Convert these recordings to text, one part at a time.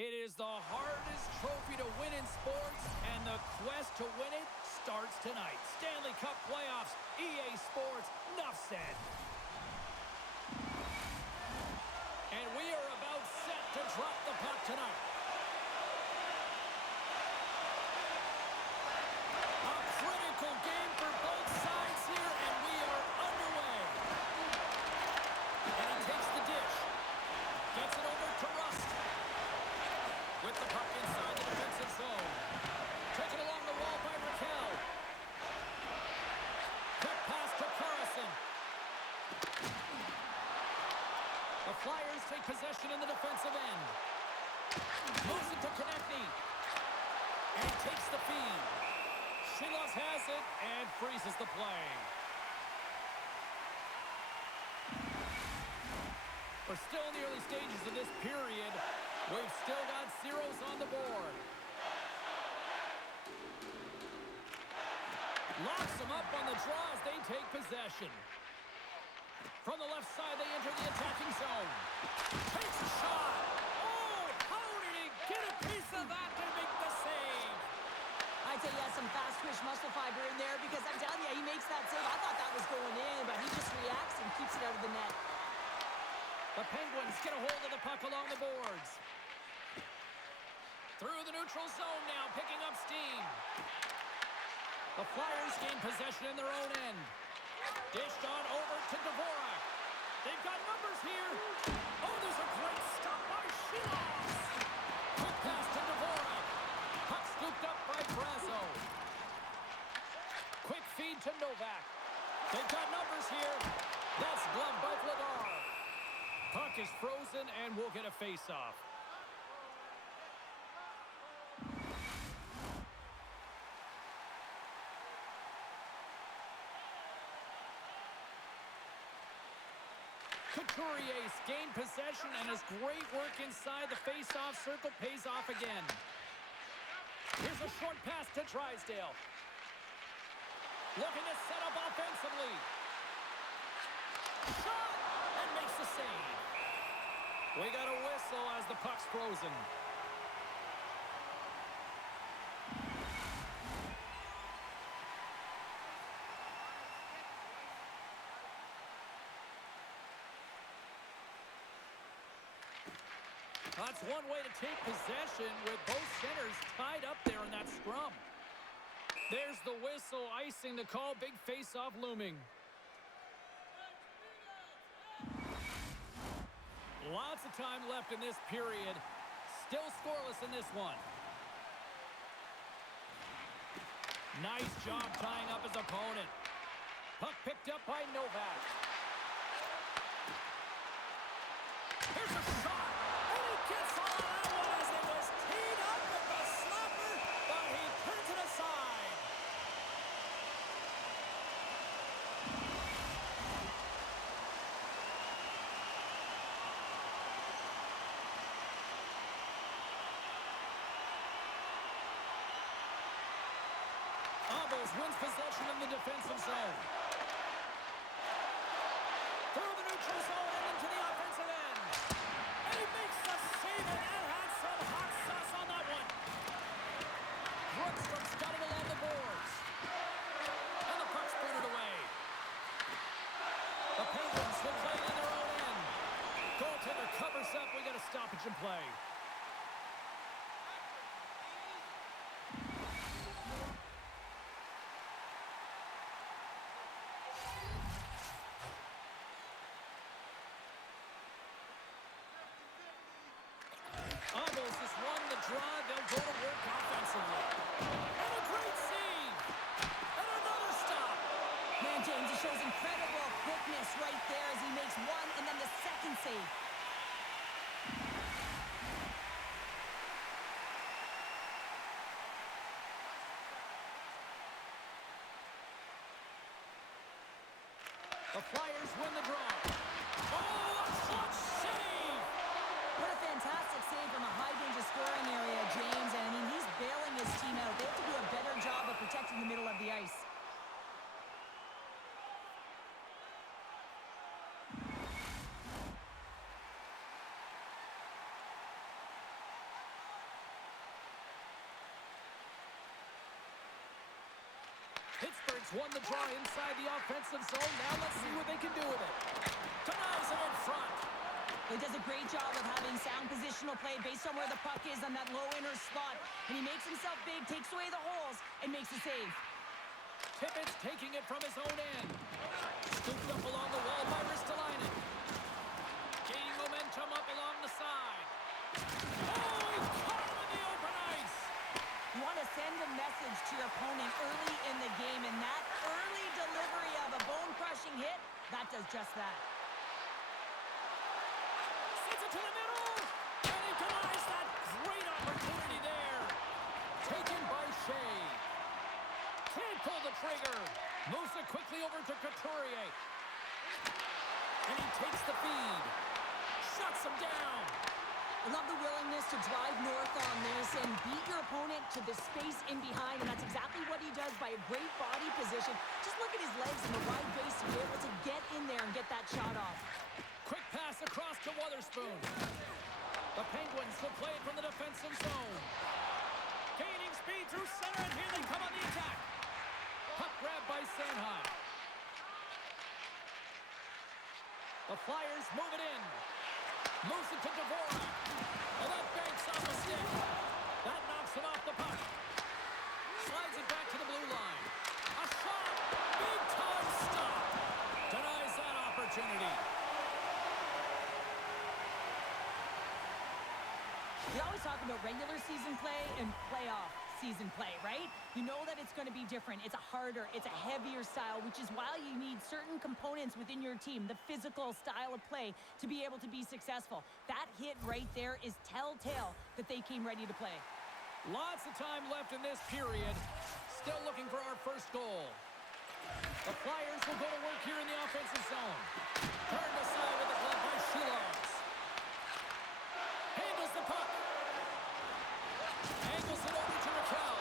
It is the hardest trophy to win in sports, and the quest to win it starts tonight. Stanley Cup playoffs, EA Sports, enough said. And we are about set to drop the puck tonight. A critical game for both sides here, and we are underway. And he takes the dish. Gets it over to Rust. With the puck inside the defensive zone. Taken along the wall by Raquel. Quick pass to Carlson. The Flyers take possession in the defensive end. Moves it to Konechny. And he takes the feed. Shilos has it and freezes the play. We're still in the early stages of this period. We've still got zeros on the board. Locks them up on the draw as they take possession. From the left side, they enter the attacking zone. Takes a shot. Oh, how did he get a piece of that to make the save? I'd say he has some fast-twitch muscle fiber in there because I'm telling you, he makes that save. I thought that was going in, but he just reacts and keeps it out of the net. The Penguins get a hold of the puck along the boards. Through the neutral zone now, picking up steam. The Flyers gain possession in their own end. Dished on over to Dvorak. They've got numbers here. Oh, there's a great stop by Shilos. Quick pass to Dvorak. Puck scooped up by Brazo. Quick feed to Novak. They've got numbers here. That's gloved by Vladar. Puck is frozen and we'll get a face-off. Couturier's gained possession and his great work inside the face-off circle pays off again. Here's a short pass to Drysdale. Looking to set up offensively. Shot! And makes the save. We got a whistle as the puck's frozen. That's one way to take possession with both centers tied up there in that scrum. There's the whistle, icing the call. Big face-off looming. Lots of time left in this period. Still scoreless in this one. Nice job tying up his opponent. Puck picked up by Novak. Here's a shot. And he gets all that one as it was teed up with the slapper, but he turns it aside. Wins possession in the defensive zone. Through the neutral zone and into the offensive end. And he makes the save, and that had some hot sauce on that one. Brookstrom's got it along the boards. And the puck's booted away. The Penguins will play in their own end. Goaltender covers up. We got a stoppage in play. Almost has won the draw. They'll go to work offensively. And a great save. And another stop. Man, James, he shows incredible quickness right there as he makes one and then the second save. The Flyers win the draw. Oh, a clutch save! What a fantastic save from a high-danger scoring area, James. And, I mean, he's bailing his team out. They have to do a better job of protecting the middle of the ice. Won the draw inside the offensive zone. Now let's see what they can do with it. Denies it in front. He does a great job of having sound positional play based on where the puck is on that low inner slot. And he makes himself big, takes away the holes, and makes a save. Tippett's taking it from his own end. Scooped up along the wall by Ristolainen. Gaining momentum up along the side. Oh, he caught him in the open ice. You want to send a message to your opponent early in the game, and that early delivery of a bone-crushing hit, that does just that. Sends it to the middle, and he denies that great opportunity there. Taken by Shea. Can't pull the trigger. Moves it quickly over to Couturier. And he takes the feed. Shuts him down. I love the willingness to drive north on this and beat your opponent to the space in behind, and that's exactly what he does by a great body position. Just look at his legs and the wide base to be able to get in there and get that shot off. Quick pass across to Wotherspoon. The Penguins will play it from the defensive zone. Gaining speed through center, and here they come on the attack. Puck grab by Sanheim. The Flyers move it in. Moves it to Dvorak. And that banks off the stick. That knocks him off the puck. Slides it back to the blue line. A shot. Big time stop. Denies that opportunity. We always talk about regular season play and playoff season play, right? You know that it's going to be different. It's a harder, it's a heavier style, which is why you need certain components within your team, the physical style of play, to be able to be successful. That hit right there is telltale that they came ready to play. Lots of time left in this period. Still looking for our first goal. The Flyers will go to work here in the offensive zone. Turned aside with the glove by Shilovs. Handles the puck. Angles it over to Raquel.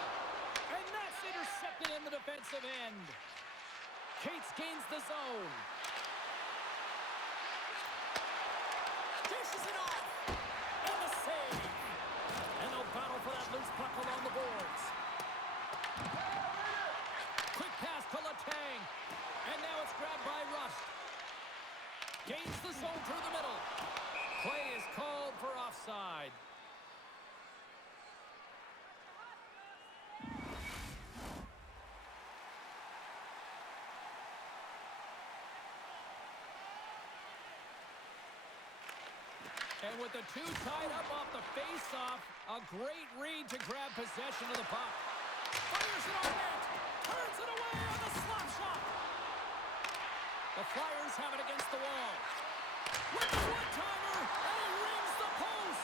And that's intercepted in the defensive end. Cates gains the zone. Dishes it off. And the save. And they'll battle for that loose puck along the boards. Quick pass to Letang. And now it's grabbed by Rust. Gains the zone through the middle. Play is called for offside. And with the two tied up off the face-off, a great read to grab possession of the puck. Fires it on net. Turns it away on the slap shot. The Flyers have it against the wall. With the one-timer, and he rings the post.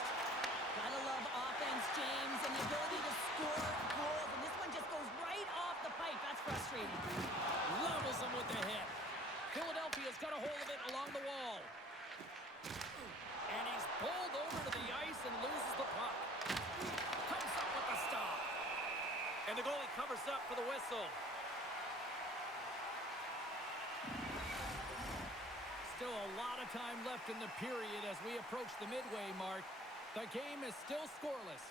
Gotta love offense, James, and the ability to score goals. And this one just goes right off the pipe. That's frustrating. Levels him with the hit. Philadelphia's got a hold of it along the wall. And he's pulled over to the ice and loses the puck. Comes up with the stop. And the goalie covers up for the whistle. Still a lot of time left in the period as we approach the midway mark. The game is still scoreless.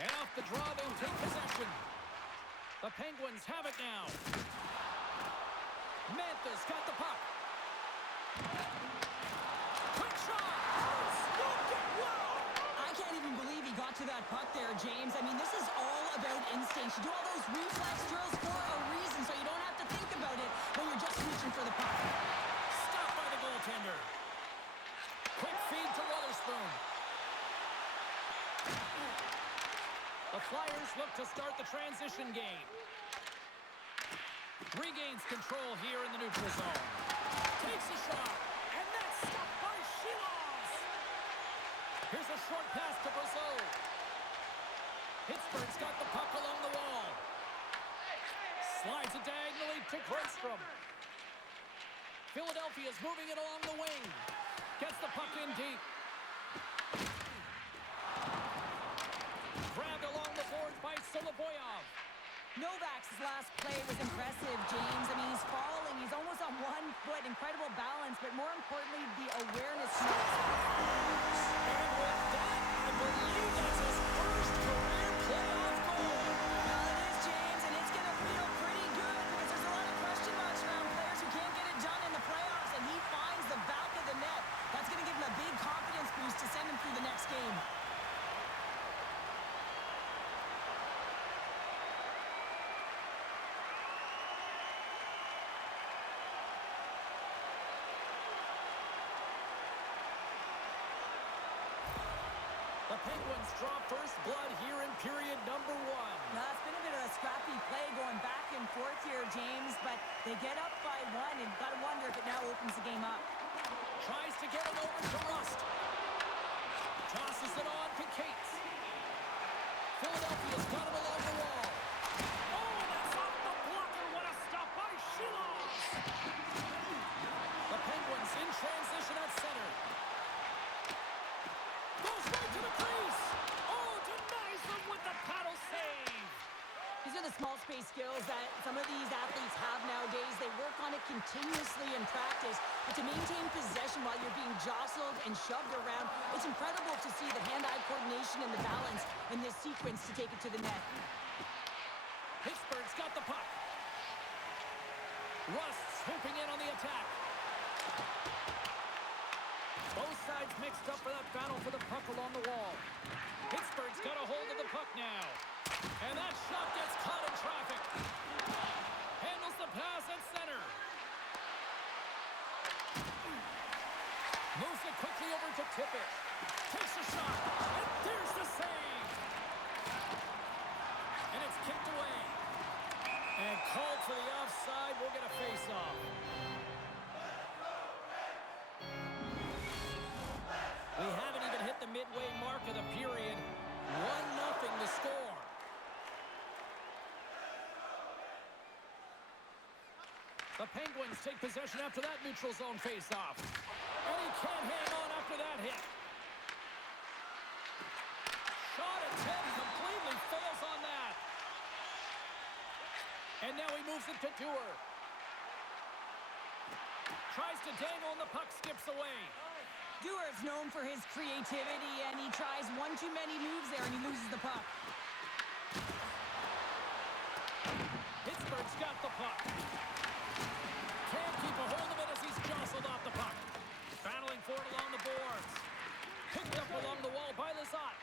And off the draw, they'll take possession. The Penguins have it now. Mantha's got the puck. Quick shot! Scooped it well! I can't even believe he got to that puck there, James. I mean, this is all about instinct. You do all those reflex drills for a reason, so you don't have to think about it when you're just reaching for the puck. Stopped by the goaltender. Quick feed to Wotherspoon. The Flyers look to start the transition game. Regains control here in the neutral zone. Takes a shot, and that's stopped by Shilovs. Here's a short pass to Brazeau. Pittsburgh's got the puck along the wall. Slides it diagonally to Grundstrom. Philadelphia's moving it along the wing. Gets the puck in deep. Grabbed along the boards by Solovoyov. Novak's last play was impressive, James. I mean, he's falling. He's almost on one foot. Incredible balance, but more importantly, the awareness. And with that, I believe that's his first career Penguins draw first blood here in period number 1. Now, it's been a bit of a scrappy play going back and forth here, James, but they get up by 1, and got to wonder if it now opens the game up. Tries to get it over to Rust. Tosses it on to Cates. Philadelphia's got him along the wall. Oh, and that's off the blocker. What a stop by Shilos. The Penguins in transition at center. Goes right to the crease. Oh, denies them with the paddle save. These are the small space skills that some of these athletes have nowadays. They work on it continuously in practice. But to maintain possession while you're being jostled and shoved around, it's incredible to see the hand-eye coordination and the balance in this sequence to take it to the net. Pittsburgh's got the puck. Rust swooping in on the attack. Both sides mixed up for that battle for the puck along the wall. Pittsburgh's got a hold of the puck now. And that shot gets caught in traffic. Handles the pass at center. Moves it quickly over to Tippett. Takes a shot. And there's the save. And it's kicked away. And called for the offside. We'll get a face-off. We haven't even hit the midway mark of the period. 1-0 the score. The Penguins take possession after that neutral zone face-off. And he can't hang on after that hit. Shot attempt completely fails on that. And now he moves it to Dewar. Tries to dangle and the puck skips away. Dewar's known for his creativity, and he tries one too many moves there, and he loses the puck. Pittsburgh's got the puck. Can't keep a hold of it as he's jostled off the puck. Battling for it along the boards. Picked up along the wall by Lizotte.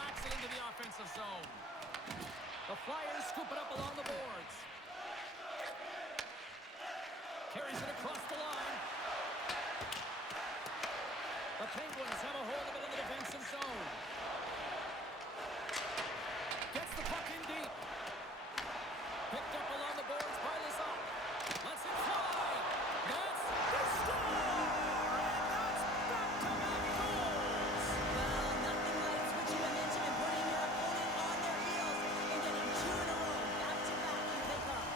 Whacks it into the offensive zone. The Flyers scoop it up along the boards. Carries it across the line. The Penguins have a hold of it in the defensive zone. Gets the puck in deep. Picked up along the boards by Lizotte. Lets it fly. That's the score! And that's back-to-back goals! Well, nothing like switching momentum and putting your opponent on their heels and getting 2 in a row. Back-to-back, here they come.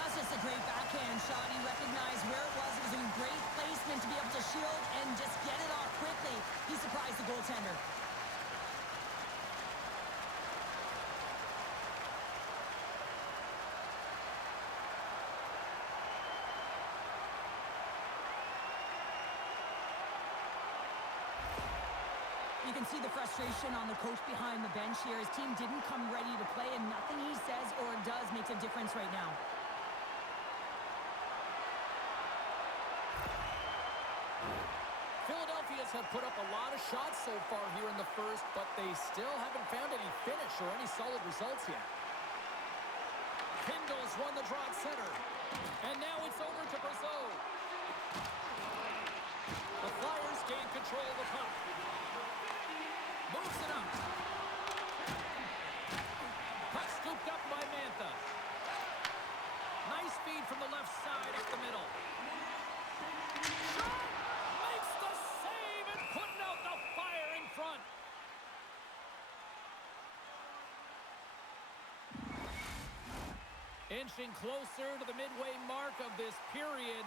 That's just a great backhand shot. He recognized where it was. It was in great placement to be able to shield and just get it off quickly. He surprised the goaltender. You can see the frustration on the coach behind the bench here. His team didn't come ready to play, and nothing he says or does makes a difference right now. Philadelphia's have put up a lot of shots so far here in the first, but they still haven't found any finish or any solid results yet. Kindle's won the draw at center. And now it's over to Brazeau. The Flyers gain control of the puck. Moves it up. Puck scooped up by Mantha. Nice feed from the left side up the middle. Shot! Makes the save and putting out the fire in front. Inching closer to the midway mark of this period.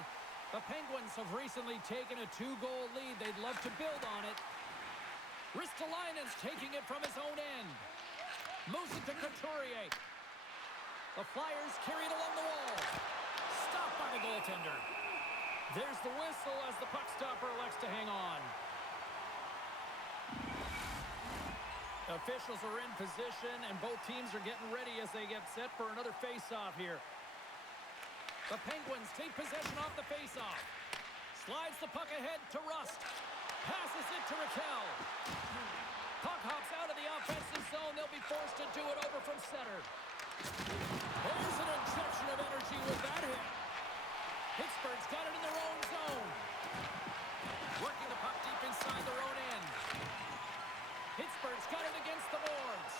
The Penguins have recently taken a 2-goal lead. They'd love to build on it. Ristolainen's taking it from his own end. Moves it to Couturier. The Flyers carry it along the wall. Stopped by the goaltender. There's the whistle as the puck stopper elects to hang on. Officials are in position, and both teams are getting ready as they get set for another face-off here. The Penguins take possession off the face-off. Slides the puck ahead to Rust. Passes it to Raquel. Puck hops out of the offensive zone. They'll be forced to do it over from center. There's an injection of energy with that hit. Pittsburgh's got it in their own zone. Working the puck deep inside the Pittsburgh's got it against the boards.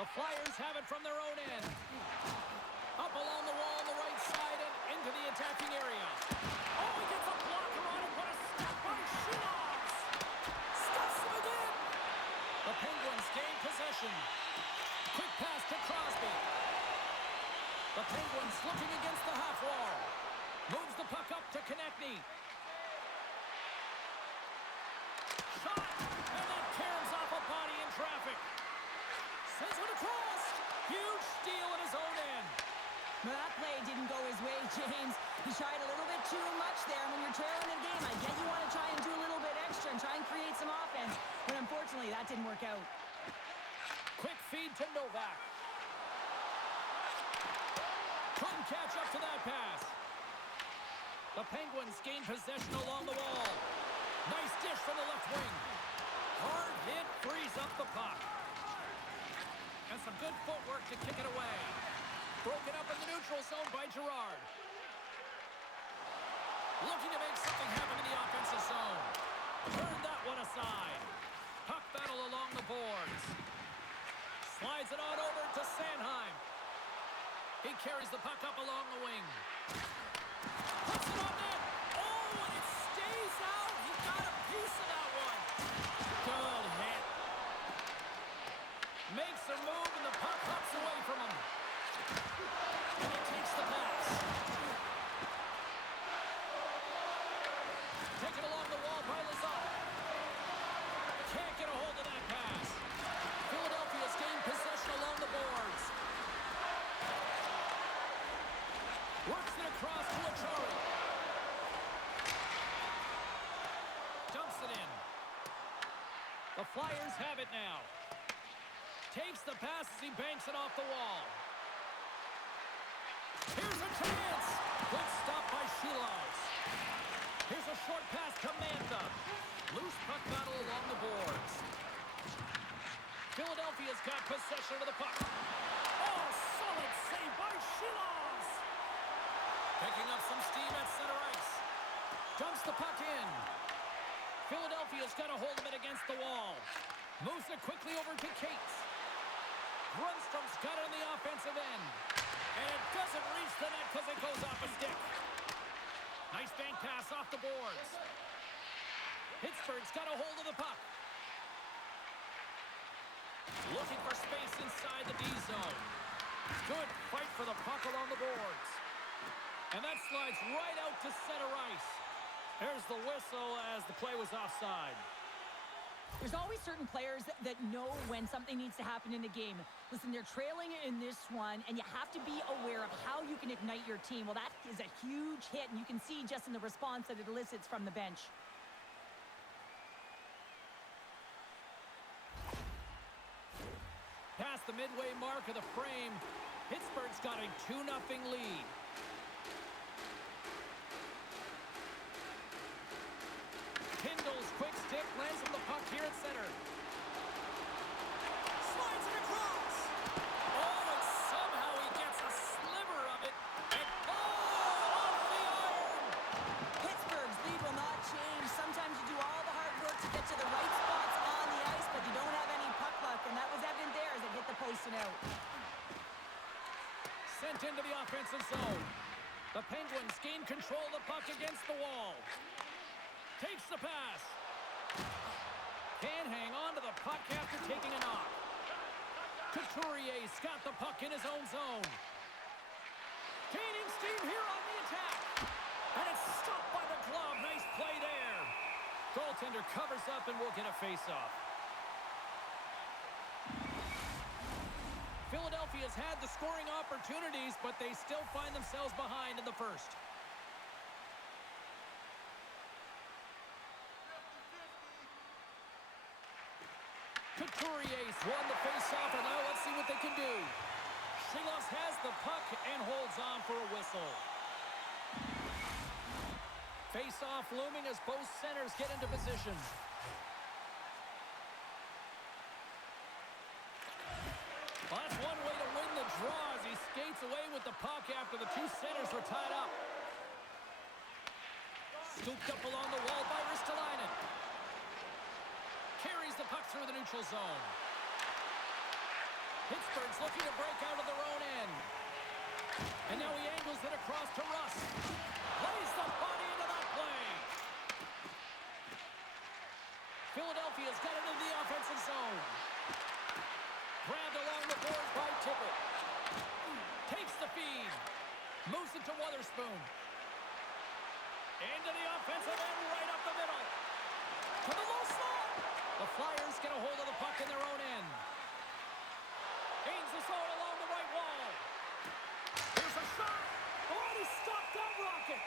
The Flyers have it from their own end. Up along the wall on the right side and into the attacking area. Oh, he gets a blocker on it. What a step by Shilovs. Stuffs him again. The Penguins gain possession. Quick pass to Crosby. The Penguins looking against the half wall. Moves the puck up to Konechny. Shot, and that caroms off a body in traffic. Sends it across. Huge steal at his own end. Well, that play didn't go his way, James. He tried a little bit too much there. When you're trailing in a game, I get you want to try and do a little bit extra and try and create some offense. But unfortunately, that didn't work out. Quick feed to Novak. Couldn't catch up to that pass. The Penguins gain possession along the wall. Nice dish from the left wing. Hard hit frees up the puck. And some good footwork to kick it away. Broken up in the neutral zone by Girard. Looking to make something happen in the offensive zone. Turned that one aside. Puck battle along the boards. Slides it on over to Sanheim. He carries the puck up along the wing. Puts it on net. Oh, and it stays out. He got a piece of that one. Good hit. Makes a move, and the puck hops away from him. And he takes the pass. Taken along the wall by Lazar. Can't get a hold of that pass. Philadelphia's gained possession along the boards. Works it across to Achari. Dumps it in. The Flyers have it now. Takes the pass as he banks it off the wall. Here's a chance. Good stop by Shilovs. Here's a short pass to Mantha. Loose puck battle along the boards. Philadelphia's got possession of the puck. Oh, solid save by Shilovs. Picking up some steam at center ice. Dumps the puck in. Philadelphia's got a hold of it against the wall. Moves it quickly over to Cates. Grundstrom's got it on the offensive end. And it doesn't reach the net because it goes off a stick. Nice bank pass off the boards. Pittsburgh's got a hold of the puck. Looking for space inside the D zone. Good fight for the puck along the boards. And that slides right out to center ice. There's the whistle as the play was offside. There's always certain players that know when something needs to happen in the game. Listen, they're trailing in this one, and you have to be aware of how you can ignite your team. Well, that is a huge hit, and you can see just in the response that it elicits from the bench. Past the midway mark of the frame, Pittsburgh's got a 2-0 lead. Kindle's quick stick lands on the puck here at center. Slides it across. Oh, and somehow he gets a sliver of it. And off the iron. Pittsburgh's lead will not change. Sometimes you do all the hard work to get to the right spots on the ice, but you don't have any puck luck, and that was evident there as it hit the post and out. Sent into the offensive zone. The Penguins gain control of the puck against the wall. Takes the pass. Can't hang on to the puck after taking a knock. Couturier's got the puck in his own zone. Gaining steam here on the attack. And it's stopped by the glove. Nice play there. Goaltender covers up and will get a face-off. Philadelphia's had the scoring opportunities, but they still find themselves behind in the first. Couturier's won the face-off, and now let's see what they can do. Shilovs has the puck and holds on for a whistle. Face-off looming as both centers get into position. Well, that's one way to win the draw as he skates away with the puck after the two centers were tied up. Scooped up along the wall by Ristolainen. Carries the puck through the neutral zone. Pittsburgh's looking to break out of their own end. And now he angles it across to Russ. Plays the body into that play. Philadelphia's got it into the offensive zone. Grabbed along the boards by Tippett. Takes the feed. Moves it to Witherspoon. Into the offensive end, right up the middle. To the low slot. The Flyers get a hold of the puck in their own end. Gains the zone along the right wall. Here's a shot. Oh, he stopped that rocket.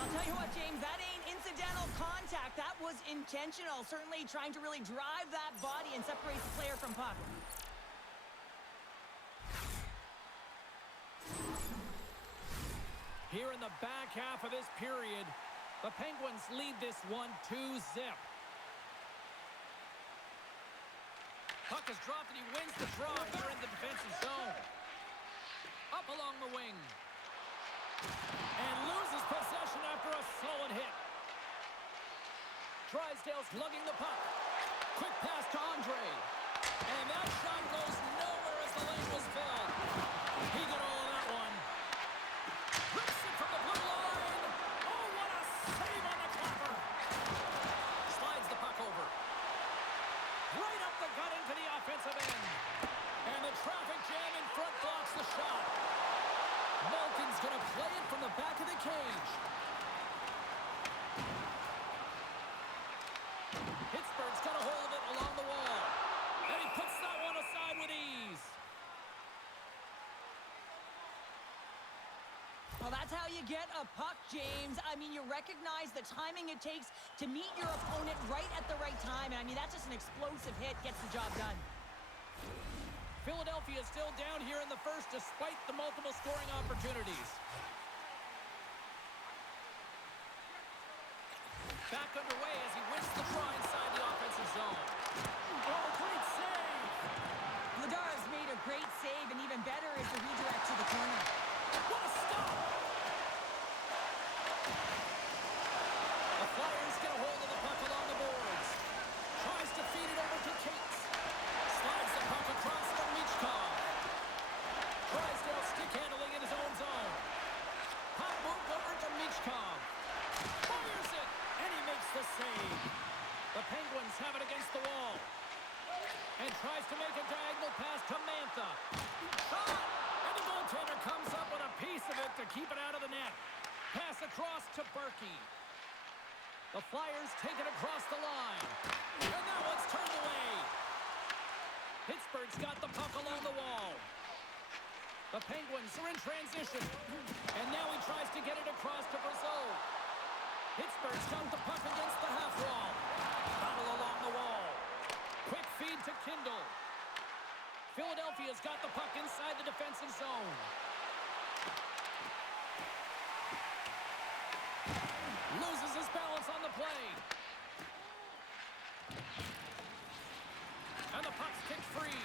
I'll tell you what, James, that ain't incidental contact. That was intentional. Certainly trying to really drive that body and separate the player from puck. Here in the back half of this period, the Penguins lead this one 2-0. Puck is dropped and he wins the draw here in the defensive zone. Up along the wing. And loses possession after a solid hit. Drysdale's lugging the puck. Quick pass to Andre. And that shot goes nowhere as the lane was filled. He got all of that one. Rips it from the blue line. Oh, what a save on the clapper. Slides the puck over. Right up the gut into the offensive end. And the traffic jam in front blocks the shot. Malkin's going to play it from the back of the cage. Pittsburgh's got a hold of it along the wall. And he puts that one aside with ease. Well, that's how you get a puck, James. I mean, you recognize the timing it takes to meet your opponent right at the right time. And I mean, that's just an explosive hit, gets the job done. Philadelphia is still down here in the first despite the multiple scoring opportunities. Back underway as he wins the draw inside the offensive zone. Oh, great save! Vladar's made a great save, and even better is the redirect to the corner. What a stop! The Flyers get a hold of the puck along the boards. Tries to feed it over to Cates. Slides the puck across to Michkov. Drysdale stick handling in his own zone. Pop move over to Michkov. Fires it, and he makes the save. The Penguins have it against the wall. And tries to make a diagonal pass to Mantha. Shot! And the goaltender comes up with a piece of it to keep it out of the net. Pass across to Berkey. The Flyers take it across the line. And that one's turned away. Pittsburgh's got the puck along the wall. The Penguins are in transition. And now he tries to get it across to Brazeau. Pittsburgh's got the puck against the half wall. Battle along the wall. Quick feed to Kindle. Philadelphia's got the puck inside the defensive zone. Loses his balance on the play. And the puck's kicked free.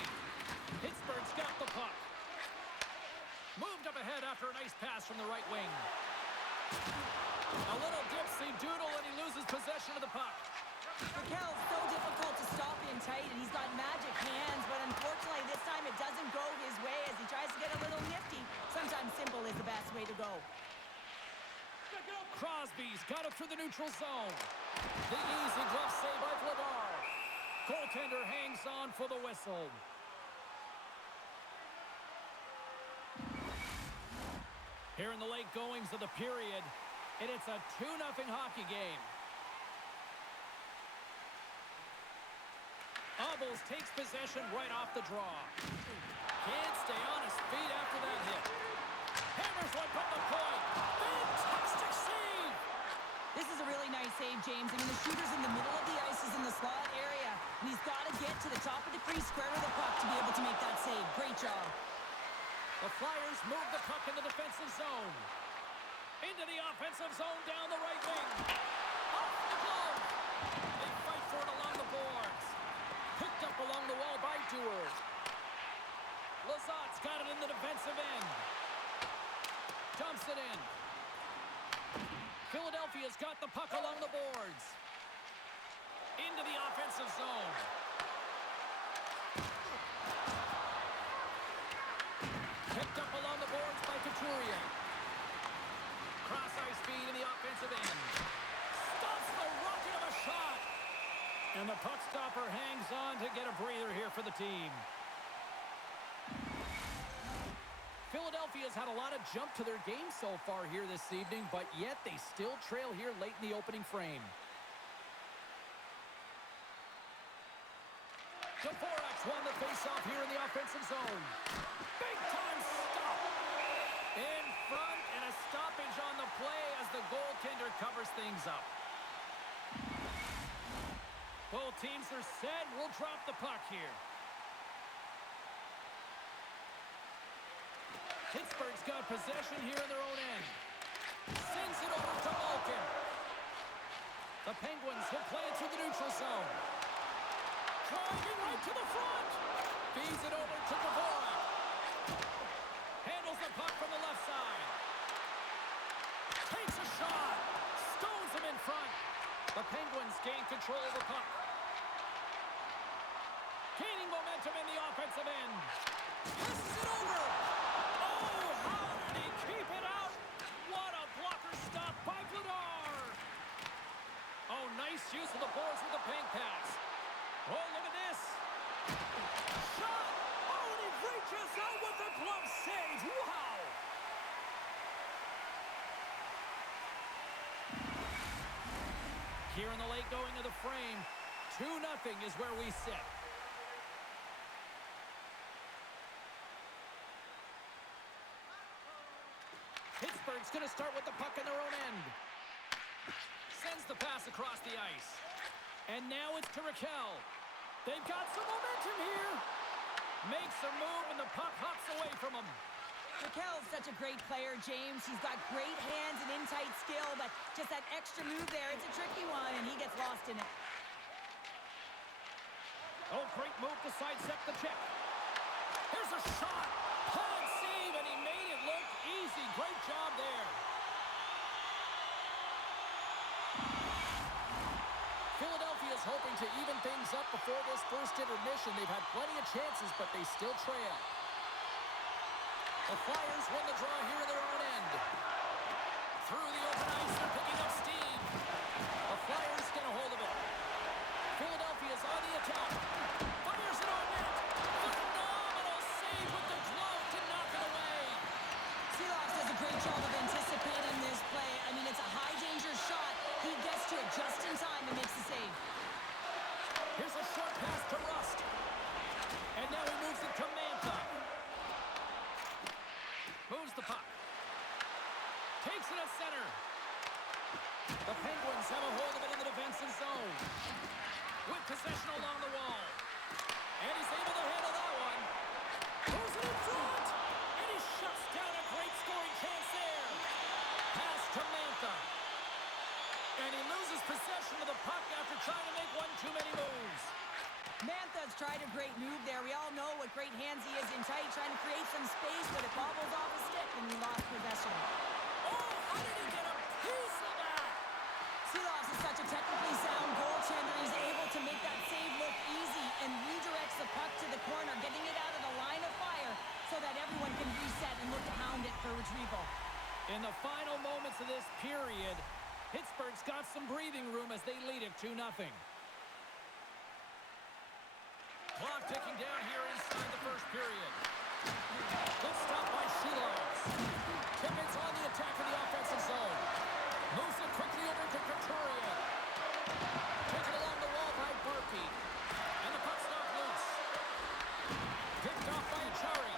Pittsburgh's got the puck. Moved up ahead after a nice pass from the right wing. A little dipsy doodle and he loses possession of the puck. Raquel's so difficult to stop in tight, and he's got magic hands, but unfortunately this time it doesn't go his way as he tries to get a little nifty. Sometimes simple is the best way to go. Crosby's got it through the neutral zone. The easy glove save by Vladar. Goaltender hangs on for the whistle. Here in the late goings of the period, and it's a 2-0 hockey game. Obels takes possession right off the draw. Can't stay on his feet after that hit. Hammers one from the point. Fantastic save! This is a really nice save, James. I mean, the shooter's in the middle of the ice, is in the slot area, and he's got to get to the top of the crease, square to the puck to be able to make that save. Great job. The Flyers move the puck in the defensive zone. Into the offensive zone down the right wing. Off the glove. They fight for it along the boards. Picked up along the wall by Dewar. Lazat's got it in the defensive end. Dumps it in. Philadelphia Philadelphia's got the puck along the boards. Into the offensive zone. Picked up along the boards by Couturier. Cross-ice speed in the offensive end. Stops the rocket of a shot. And the puck stopper hangs on to get a breather here for the team. Philadelphia's had a lot of jump to their game so far here this evening, but yet they still trail here late in the opening frame. Dvorak won the faceoff here in the offensive zone. Big time stop. In front, and a stoppage on the play as the goaltender covers things up. Both teams are set. We'll drop the puck here. Pittsburgh's got possession here in their own end. Sends it over to Malkin. The Penguins will play it through the neutral zone. Driving right to the front. Feeds it over to Dvorak. Handles the puck from the left side. Takes a shot. Stones him in front. The Penguins gain control of the puck. Gaining momentum in the offensive end. Passes it over. Oh, how did he keep it out? What a blocker stop by Vladar. Oh, nice use of the boards with the paint pass. Oh, look at this. Shot. Oh, and he reaches out with the glove save. Wow. Here in the late going of the frame, 2-0 is where we sit. Pittsburgh's going to start with the puck in their own end. Sends the pass across the ice. And now it's to Raquel. They've got some momentum here. Makes a move, and the puck hops away from him. Raquel's such a great player, James. He's got great hands and in-tight skill, but just that extra move there, it's a tricky one, and he gets lost in it. Oh, great move to sidestep the check. Here's a shot. Hard save, and he made it look easy. Great job there. Philadelphia's hoping to even things up before this first intermission. They've had plenty of chances, but they still trail. The Flyers win the draw here in their own end. Through the open ice, they're picking up steam. The Flyers get a hold of it. Philadelphia's on the attack. Fires it on net. Phenomenal save with the glove to knock it away. Seeloff does a great job of anticipating this play. I mean, it's a high-danger shot. He gets to it just in time and makes the save. Here's a short pass to Rust. And now he moves it to Mantha. Moves the puck. Takes it at center. The Penguins have a hold of it in the defensive zone. With possession along the wall. And he's able to handle that one. Throws it in front. And he shuts down a great scoring chance there. Pass to Mantha. And he loses possession of the puck after trying to make one too many moves. Mantha's tried a great move there. We all know what great hands he is in tight, trying to create some space, but it bobbles off his stick and he lost possession. Oh, how did he get a piece of that? Seeloff is such a technically sound goaltender. He's able to make that save look easy and redirects the puck to the corner, getting it out of the line of fire so that everyone can reset and look to hound it for retrieval. In the final moments of this period, Pittsburgh's got some breathing room as they lead it 2-0. Clock ticking down here inside the first period. Good stop by Sheelovs. Tippins on the attack in the offensive zone. Moves it quickly over to Couturier. Taken along the wall by Barkey. And the puck's knocked loose. Picked off by Achari.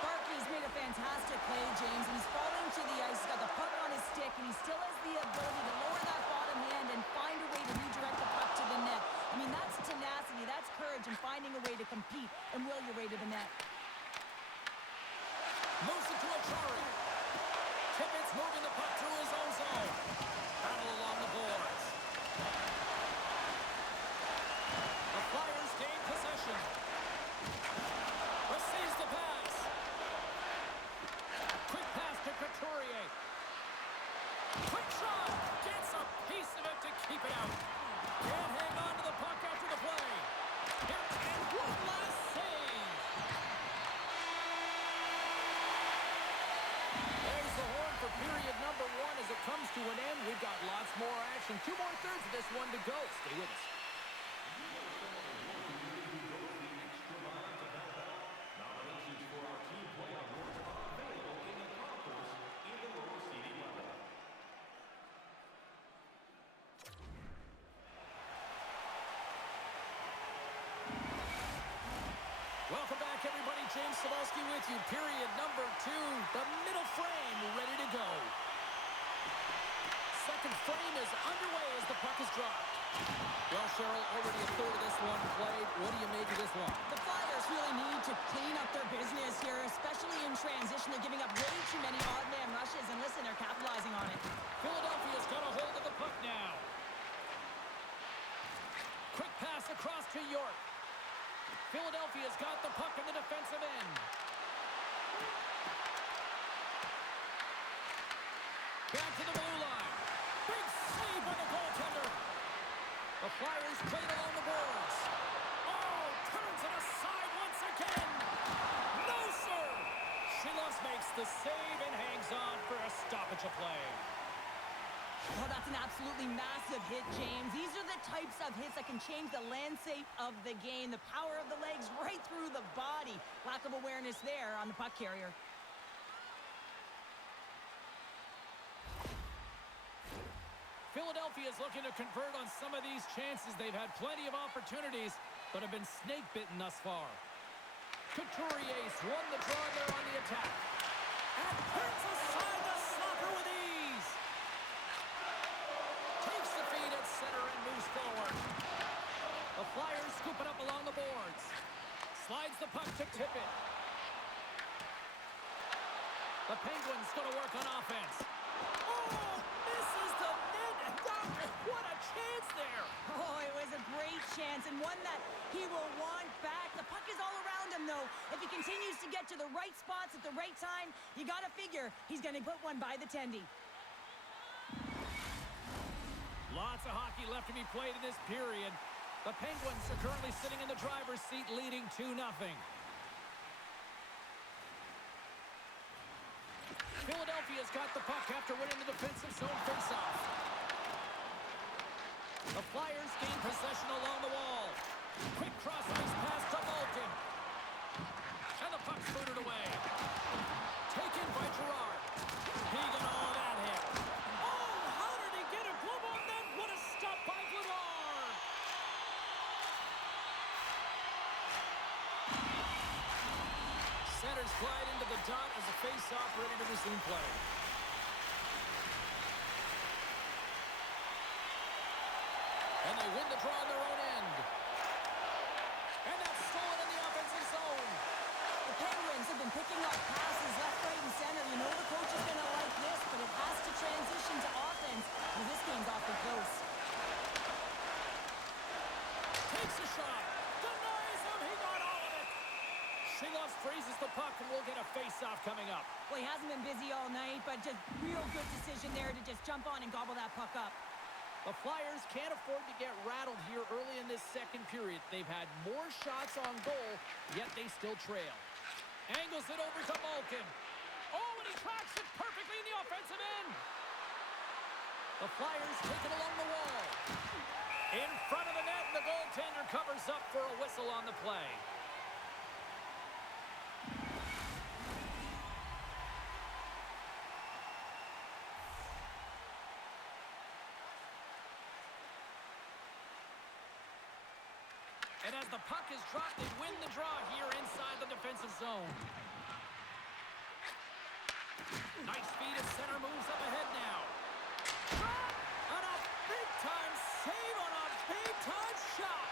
Barkey's made a fantastic play, James, and he's falling to the ice. He's got the puck on his stick, and he still has the ability to lower that bottom hand and find a way to redirect the puck to the net. I mean, that's tenacity, that's courage, and finding a way to compete and will your way to the net. Moves it to Achari. Tippins moving the puck through his own zone. Battle along the boards. The Flyers gain possession. Receives the pass. Quick pass to Couturier. Quick shot. Gets comes to an end. We've got lots more action. 2 more thirds of this one to go. Stay with us. Welcome back, everybody. James Cebulski with you. Period number 2. The middle frame ready to go. Second frame is underway as the puck is dropped. Well, Cheryl, already a third of this one played. What do you make of this one? The Flyers really need to clean up their business here, especially in transition. They're giving up way too many odd man rushes, and listen, they're capitalizing on it. Philadelphia's got a hold of the puck now. Quick pass across to York. Philadelphia's got the puck in the defensive end. Back to the blue line. Big save by the goaltender. The Flyers played along the boards. Oh, turns it aside once again. No, sir. Shilovs makes the save and hangs on for a stoppage of play. Oh, that's an absolutely massive hit, James. These are the types of hits that can change the landscape of the game. The power of the legs right through the body. Lack of awareness there on the puck carrier. Philadelphia is looking to convert on some of these chances. They've had plenty of opportunities, but have been snake-bitten thus far. Couturier's won the draw there on the attack. And turns aside the slapper with ease. Takes the feed at center and moves forward. The Flyers scoop it up along the boards. Slides the puck to Tippett. The Penguins going to work on offense. Oh, misses the net. What a chance there. Oh, it was a great chance and one that he will want back. The puck is all around him, though. If he continues to get to the right spots at the right time, you got to figure he's going to put one by the tendy. Lots of hockey left to be played in this period. The Penguins are currently sitting in the driver's seat, leading 2-0. Philadelphia's got the puck after winning the defensive zone faceoff. The Flyers gain possession along the wall. Quick cross-ice pass to Malkin. And the puck's booted away. Taken by Gerard. He got all that hit. Oh, how did he get a glove on that? What a stop by Gerard. Centers glide into the dot as a face-off ready to resume play. And they win the draw on their own end. And that's stolen in the offensive zone. The Penguins have been picking up passes left, right, and center. You know the coach is going to like this, but it has to transition to offense. Well, this game's awfully close. Takes a shot. Denies him. He got all of it. Shilovs freezes the puck, and we'll get a face-off coming up. Well, he hasn't been busy all night, but just real good decision there to just jump on and gobble that puck up. The Flyers can't afford to get rattled here early in this second period. They've had more shots on goal, yet they still trail. Angles it over to Malkin. Oh, and he tracks it perfectly in the offensive end. The Flyers take it along the wall. In front of the net, and the goaltender covers up for a whistle on the play. And as the puck is dropped, they win the draw here inside the defensive zone. Nice feed at center, moves up ahead now. Shot! And a big-time save on a big-time shot.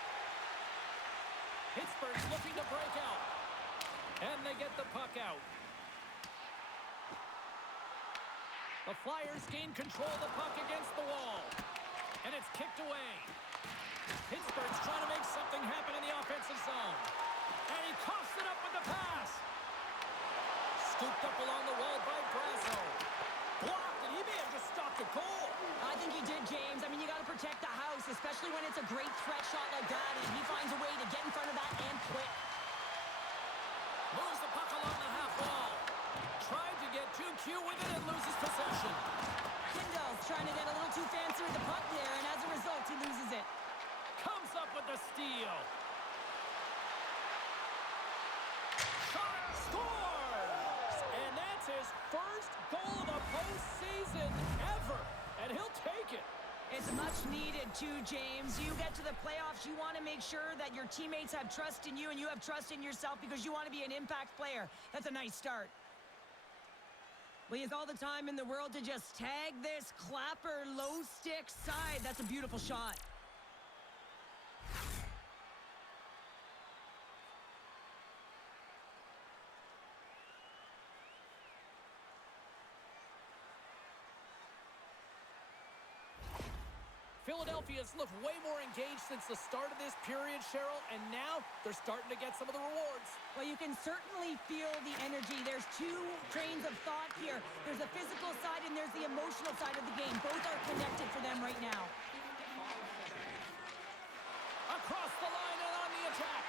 Pittsburgh's looking to break out. And they get the puck out. The Flyers gain control of the puck against the wall. And it's kicked away. Pittsburgh's trying to make something happen in the offensive zone. And he coughs it up with the pass. Scooped up along the wall by Brasso. Blocked, and he may have just stopped a goal. I think he did, James. I mean, you got to protect the house, especially when it's a great threat shot like that, and he finds a way to get in front of that and quick. Moves the puck along the half wall. Tried to get too cute with it and loses possession. Kindle's trying to get a little too fancy with the puck there, and as a result, he loses it. Comes up with the steal. Shot scores! And that's his first goal of the postseason ever. And he'll take it. It's much needed too, James. You get to the playoffs, you want to make sure that your teammates have trust in you and you have trust in yourself because you want to be an impact player. That's a nice start. Well, he has all the time in the world to just tag this clapper low stick side. That's a beautiful shot. Philadelphia's looked way more engaged since the start of this period, Cheryl, and now they're starting to get some of the rewards. Well, you can certainly feel the energy. There's two trains of thought here. There's the physical side and there's the emotional side of the game. Both are connected for them right now. Across the line and on the attack.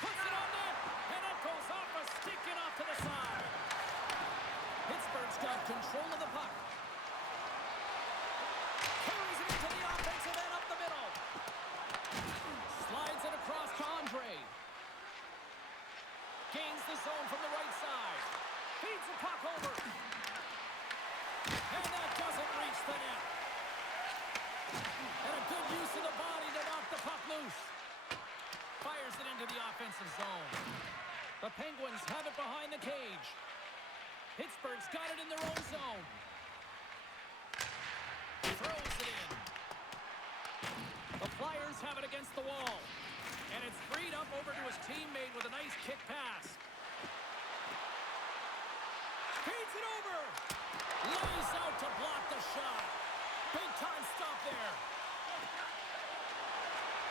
Puts it on net, and it goes off a stick and off to the side. Pittsburgh's got control of the puck. Carries it into the offensive end up the middle. Slides it across to Andre. Gains the zone from the right side. Feeds the puck over. And that doesn't reach the net. And a good use of the body to knock the puck loose. Fires it into the offensive zone. The Penguins have it behind the cage. Pittsburgh's got it in their own zone. Throws it in. The Flyers have it against the wall. And it's freed up over to his teammate with a nice kick pass. Feeds it over. Lays out to block the shot. Big time stop there.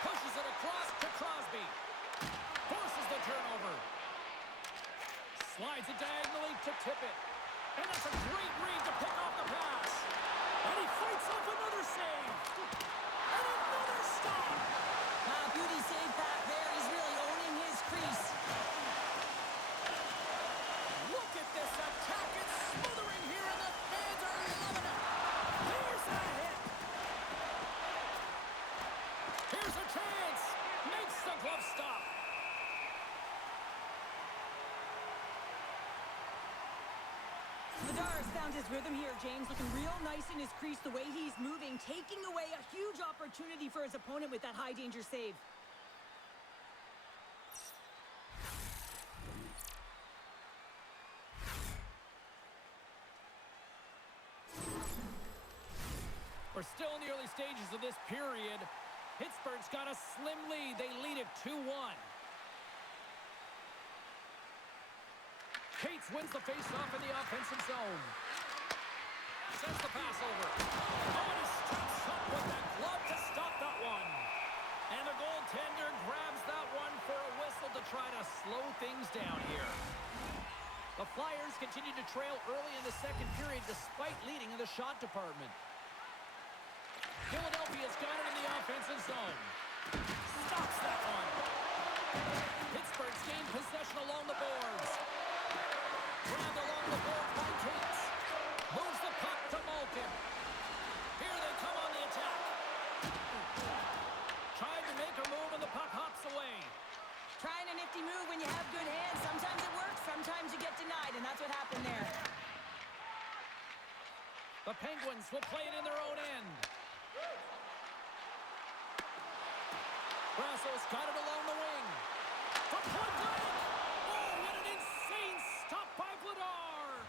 Pushes it across to Crosby. Forces the turnover. Slides it diagonally to tip it. And that's a great read to pick off the pass. And he fights off another save. And another stop. Wow, beauty save back there. He's really owning his crease. Look at this attack. It's smothering here, and the fans are loving it. Here's a hit. Here's a chance. Makes the glove stop. Ladar's found his rhythm here, James. Looking real nice in his crease, the way he's moving, taking away a huge opportunity for his opponent with that high-danger save. We're still in the early stages of this period. Pittsburgh's got a slim lead. They lead it 2-1. Cates wins the faceoff in the offensive zone. Sends the pass over. Oh, and he steps up with that glove to stop that one. And the goaltender grabs that one for a whistle to try to slow things down here. The Flyers continue to trail early in the second period despite leading in the shot department. Philadelphia's got it in the offensive zone. Stops that one. Pittsburgh's gained possession along the boards. Grabbed along the boards by Cates. Moves the puck to Malkin. Here they come on the attack. Tried to make a move and the puck hops away. Trying a nifty move when you have good hands. Sometimes it works, sometimes you get denied, and that's what happened there. The Penguins will play it in their own end. Brasso's got it along the wing. From point blank. Oh, what an insane stop by Vladar.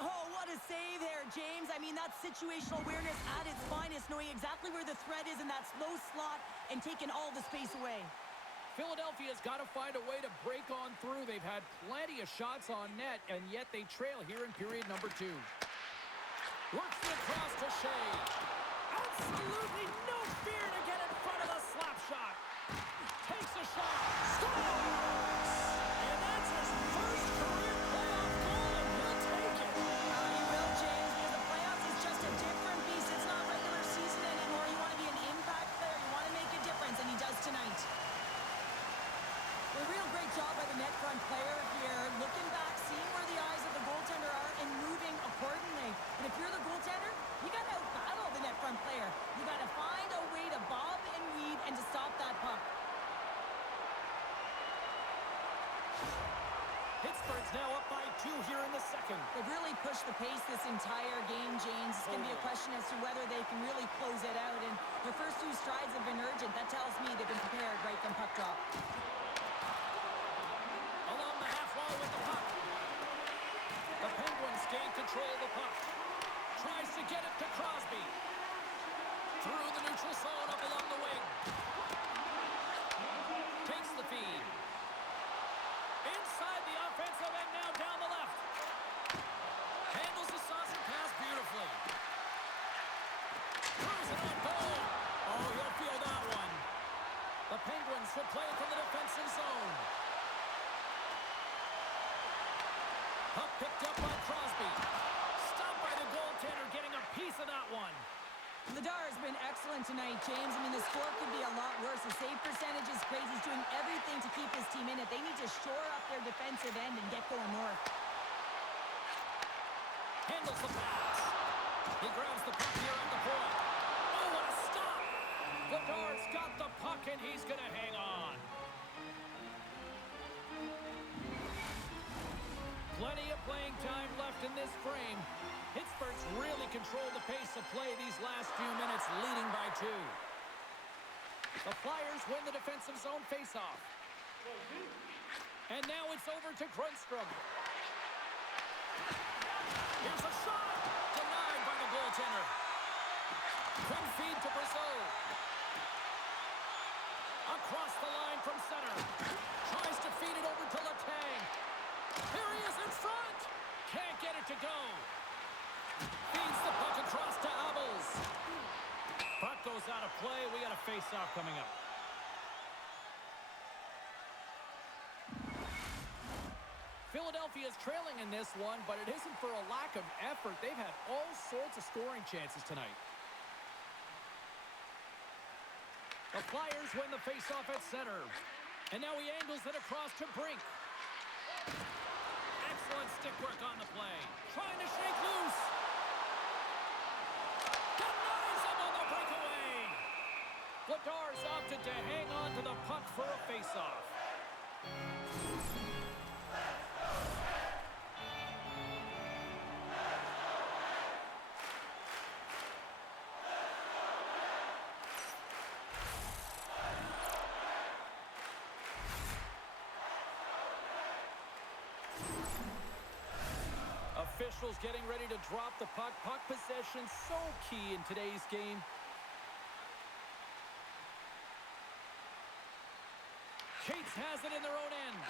Oh, what a save there, James. I mean, that's situational awareness at its finest, knowing exactly where the threat is in that slow slot and taking all the space away. Philadelphia's got to find a way to break on through. They've had plenty of shots on net, and yet they trail here in period number 2. Works it across to Shea. Absolutely no fear to get in front of the slap shot. Takes a shot. Scores! And that's his first career playoff goal, and he'll take it. You will, James, because the playoffs is just a different beast. It's not regular season anymore. You want to be an impact player. You want to make a difference, and he does tonight. A real great job by the net front player here. Looking back, seeing where front player. You got to find a way to bob and weave and to stop that puck. Pittsburgh's now up by 2 here in the second. They've really pushed the pace this entire game, James. It's going to be a question as to whether they can really close it out. And their first 2 strides have been urgent. That tells me they've been prepared right from puck drop. Along the half wall with the puck. The Penguins gain control of the puck. Tries to get it to Crosby. Through the neutral zone up along the wing. Takes the feed. Inside the offensive end now down the left. Handles the saucer pass beautifully. Throws it on goal. Oh, he'll feel that one. The Penguins will play from the defensive zone. Puck picked up by Crosby. Stopped by the goaltender, getting a piece of that one. Vladar has been excellent tonight, James. I mean, the score could be a lot worse. The save percentage is crazy. He's doing everything to keep his team in it. They need to shore up their defensive end and get going north. Handles the pass. He grabs the puck here at the point. Oh, what a stop! Vladar's got the puck, and he's going to hang on. Plenty of playing time left in this frame. Pittsburgh's really controlled the pace of play these last few minutes, leading by 2. The Flyers win the defensive zone faceoff. And now it's over to Grundstrom. Here's a shot! Denied by the goaltender. Quick feed to Brazil. Across the line from center. Tries to feed it over to Letang. Here he is in front! Can't get it to go. Feeds the puck across to Abels. Puck goes out of play. We got a face-off coming up. Philadelphia's trailing in this one, but it isn't for a lack of effort. They've had all sorts of scoring chances tonight. The Flyers win the face-off at center. And now he angles it across to Brink. Excellent stick work on the play. Trying to shake loose. Denies him on the breakaway. Vladar's opted to hang on to the puck for a face-off. Officials getting ready to drop the puck. Puck possession so key in today's game. Cates has it in their own end.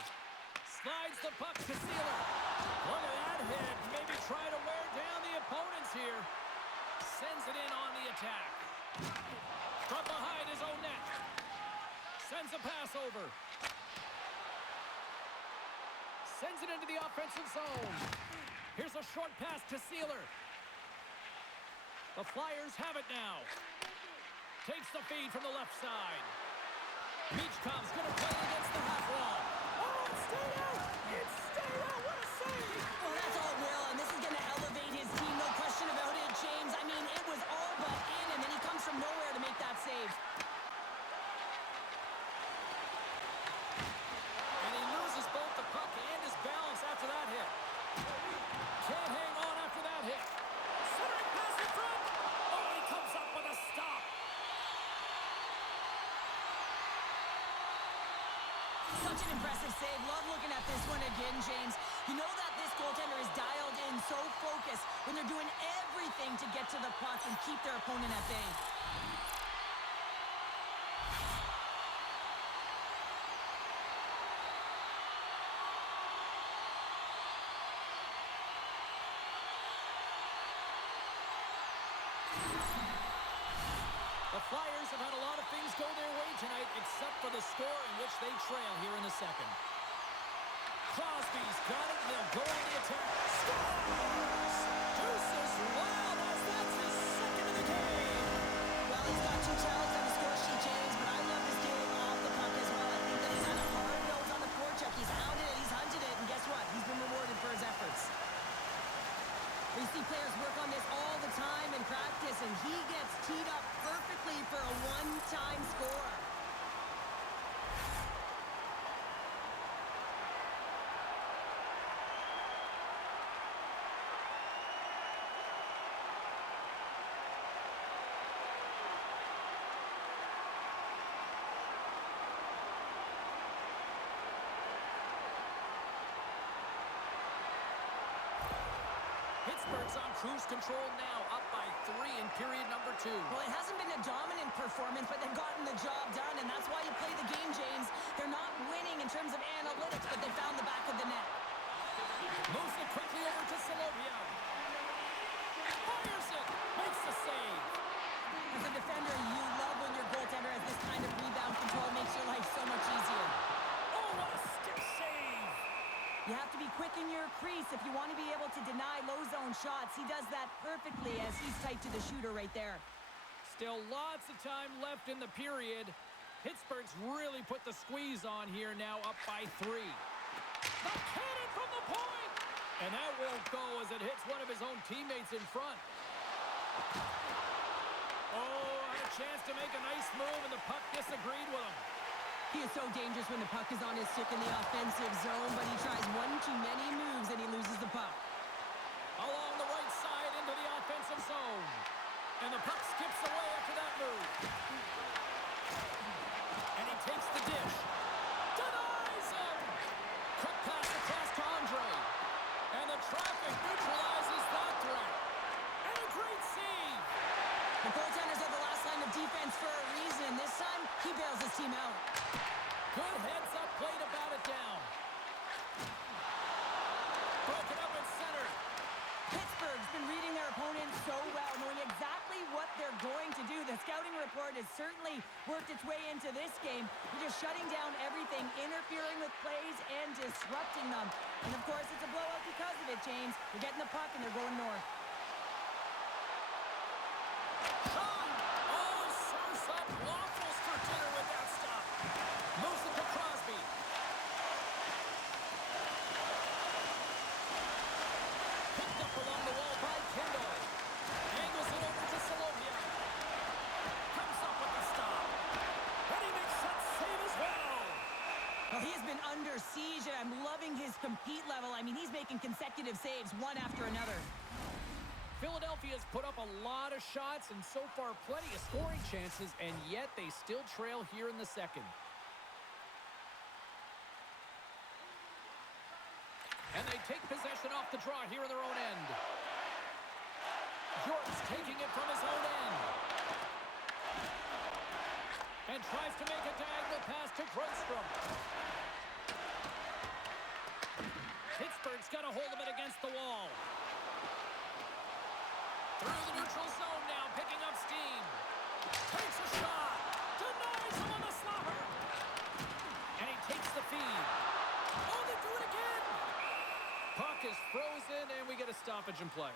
Slides the puck to Sealer. Look at that hit. Maybe try to wear down the opponents here. Sends it in on the attack. From behind his own net. Sends a pass over. Sends it into the offensive zone. Here's a short pass to Sealer. The Flyers have it now. Takes the feed from the left side. Beachcom's going to play against the half wall. Oh, it stayed out! It stayed out! What a save! Well, that's all Will, and this is going to elevate his team, no question about it, James. I mean, it was all but in, and then he comes from nowhere to make that save. And he loses both the puck and his balance after that hit. Can't hang on after that hit. Centering pass in front. Oh, he comes up with a stop. Such an impressive save. Love looking at this one again, James. You know that this goaltender is dialed in, so focused when they're doing everything to get to the puck and keep their opponent at bay. The Flyers have had a lot of things go their way tonight, except for the score in which they trail here in the second. Crosby's got it, and they'll go on the attack. Scores! Deuces Wild as that's his second of the game. Well, he's got 2 challenges on the score sheet, James, but I love his game off the puck as well. I think that he's on a hard nose on the forecheck. He's hounded it, he's hunted it, and guess what? He's been rewarded for his efforts. We see players work on this all the time in practice, and he gets Penguins on cruise control now, up by 3 in period number 2. Well, it hasn't been a dominant performance, but they've gotten the job done, and that's why you play the game, James. They're not winning in terms of analytics, but they found the back of the net. Moves it quickly over to Solovia. Fires it. Makes the save. As a defender, you love when your goaltender has this kind of rebound control. Makes your life so much easier. Oh, what a stick save. You have to be quick in your crease if you want to be able to deny low zone shots. He does that perfectly as he's tight to the shooter right there. Still lots of time left in the period. Pittsburgh's really put the squeeze on here now, up by 3. The cannon from the point! And that won't go as it hits one of his own teammates in front. Oh, had a chance to make a nice move, and the puck disagreed with him. He is so dangerous when the puck is on his stick in the offensive zone, but he tries one too many moves and he loses the puck. Along the right side into the offensive zone. And the puck skips away after that move. And he takes the dish. Denies him! Quick pass across to Andre. And the traffic neutralizes that threat. And a great save! The goaltenders are the last line of defense for a reason. This time, he bails his team out. Good heads-up play to bat it down. Broken up at center. Pittsburgh's been reading their opponents so well, knowing exactly what they're going to do. The scouting report has certainly worked its way into this game. They're just shutting down everything, interfering with plays, and disrupting them. And, of course, it's a blowout because of it, James. They're getting the puck, and they're going north. Shot! Oh, serves up waffles for dinner with that stuff. Moves it to Crosby. Picked up along the wall by Kendall. Angles it over to Solovia. Comes up with the stop. And he makes that save as well. Well, he has been under siege, and I'm loving his compete level. I mean, he's making consecutive saves one after another. Philadelphia's put up a lot of shots and so far plenty of scoring chances, and yet they still trail here in the second. And they take possession off the draw here in their own end. York's taking it from his own end. And tries to make a diagonal pass to Grundstrom. Pittsburgh's got a hold of it against the wall. Through the neutral zone now, picking up steam. Takes a shot. Denies him on the slobber. And he takes the feed. Oh, they do it again. Puck is frozen, and we get a stoppage in play.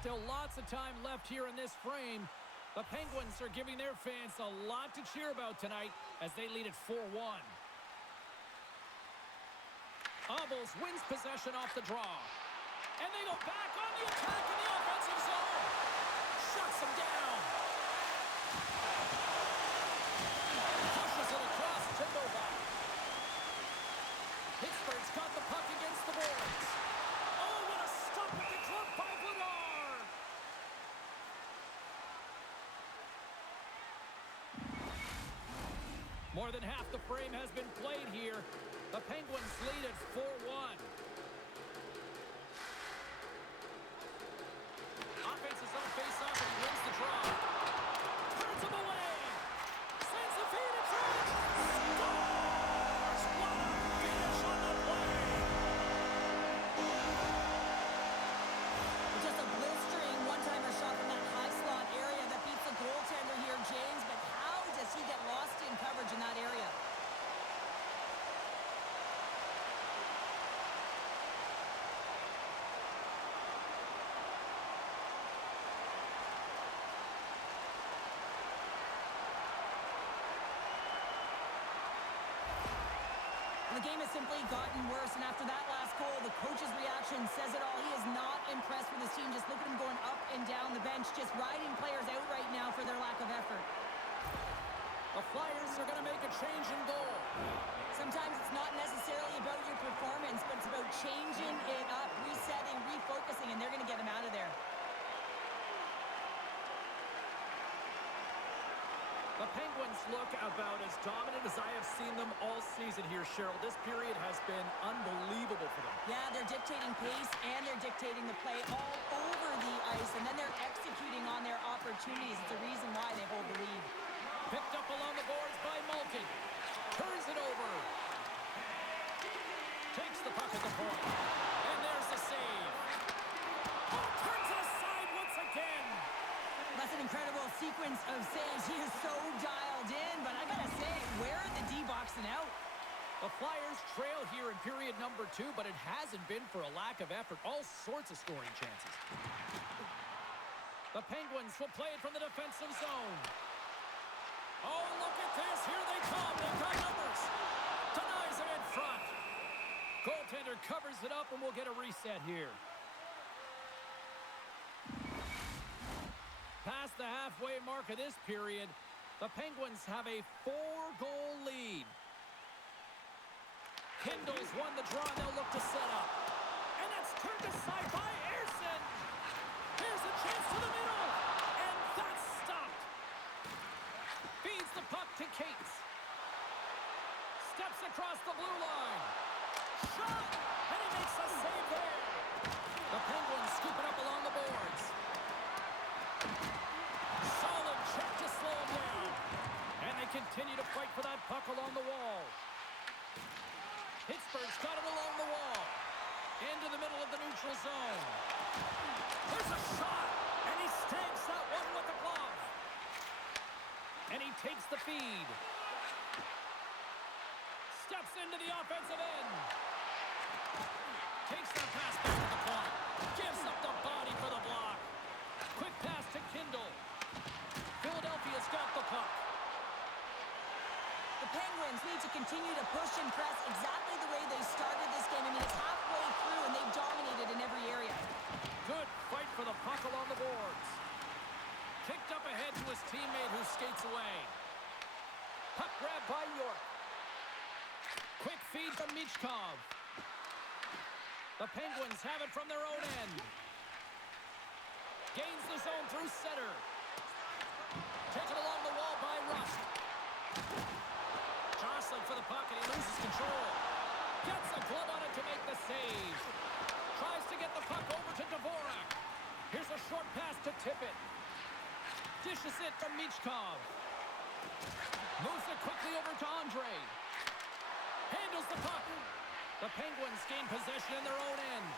Still lots of time left here in this frame. The Penguins are giving their fans a lot to cheer about tonight as they lead at 4-1. Abels wins possession off the draw. And they go back on the attack in the offensive zone. Shuts them down. Pushes it across to Novak. Pittsburgh's got the puck against the boards. Oh, what a stop with the glove by Vladar. More than half the frame has been played here. The Penguins lead at 4-1. Offense is on face-off, and he wins the draw. Turns him away. Sends the feed in front. Scores! What a finish on the play. Just a blistering one-timer shot from that high slot area that beats the goaltender here, James. But how does he get lost in coverage in that area? The game has simply gotten worse, and after that last goal, the coach's reaction says it all. He is not impressed with his team. Just look at him going up and down the bench, just riding players out right now for their lack of effort. The Flyers are going to make a change in goal. Sometimes it's not necessarily about your performance, but it's about changing it up, resetting, refocusing, and they're going to get him out of there. The The Penguins look about as dominant as I have seen them all season here, Cheryl. This period has been unbelievable for them. Yeah, they're dictating pace and they're dictating the play all over the ice, and then they're executing on their opportunities. It's a reason why they hold the lead. Picked up along the boards by Malkin. Turns it over. Takes the puck at the point. And there's the save. Oh, turns it aside once again. That's an incredible sequence of saves. He is so dialed in, but I gotta say, where are the D-boxing out? The Flyers trail here in period number 2, but it hasn't been for a lack of effort. All sorts of scoring chances. The Penguins will play it from the defensive zone. Oh, look at this. Here they come. They've got numbers. Denies it in front. Goaltender covers it up, and we'll get a reset here. Past the halfway mark of this period, the Penguins have a 4-goal lead. Kindle's won the draw, and they'll look to set up. And that's turned aside by Ersson. Here's a chance to the middle. And that's stopped. Feeds the puck to Cates. Steps across the blue line. Shot! And he makes a save there. The Penguins scoop it up along the boards. Solid check to slow him down. And they continue to fight for that puck along the wall. Pittsburgh's got it along the wall. Into the middle of the neutral zone. There's a shot. And he stamps that one with the glove. And he takes the feed. Steps into the offensive end. Takes that pass back to the point. Gives up the body for the block. Quick pass to Kindle. Philadelphia's got the puck. The Penguins need to continue to push and press exactly the way they started this game. I mean, it's halfway through, and they've dominated in every area. Good fight for the puck along the boards. Kicked up ahead to his teammate who skates away. Puck grab by York. Quick feed from Michkov. The Penguins have it from their own end. Gains the zone through center. Taken along the wall by Rust. Jostling for the puck, and he loses control. Gets a glove on it to make the save. Tries to get the puck over to Dvorak. Here's a short pass to Tippett. Dishes it to Michkov. Moves it quickly over to Andre. Handles the puck. The Penguins gain possession in their own end.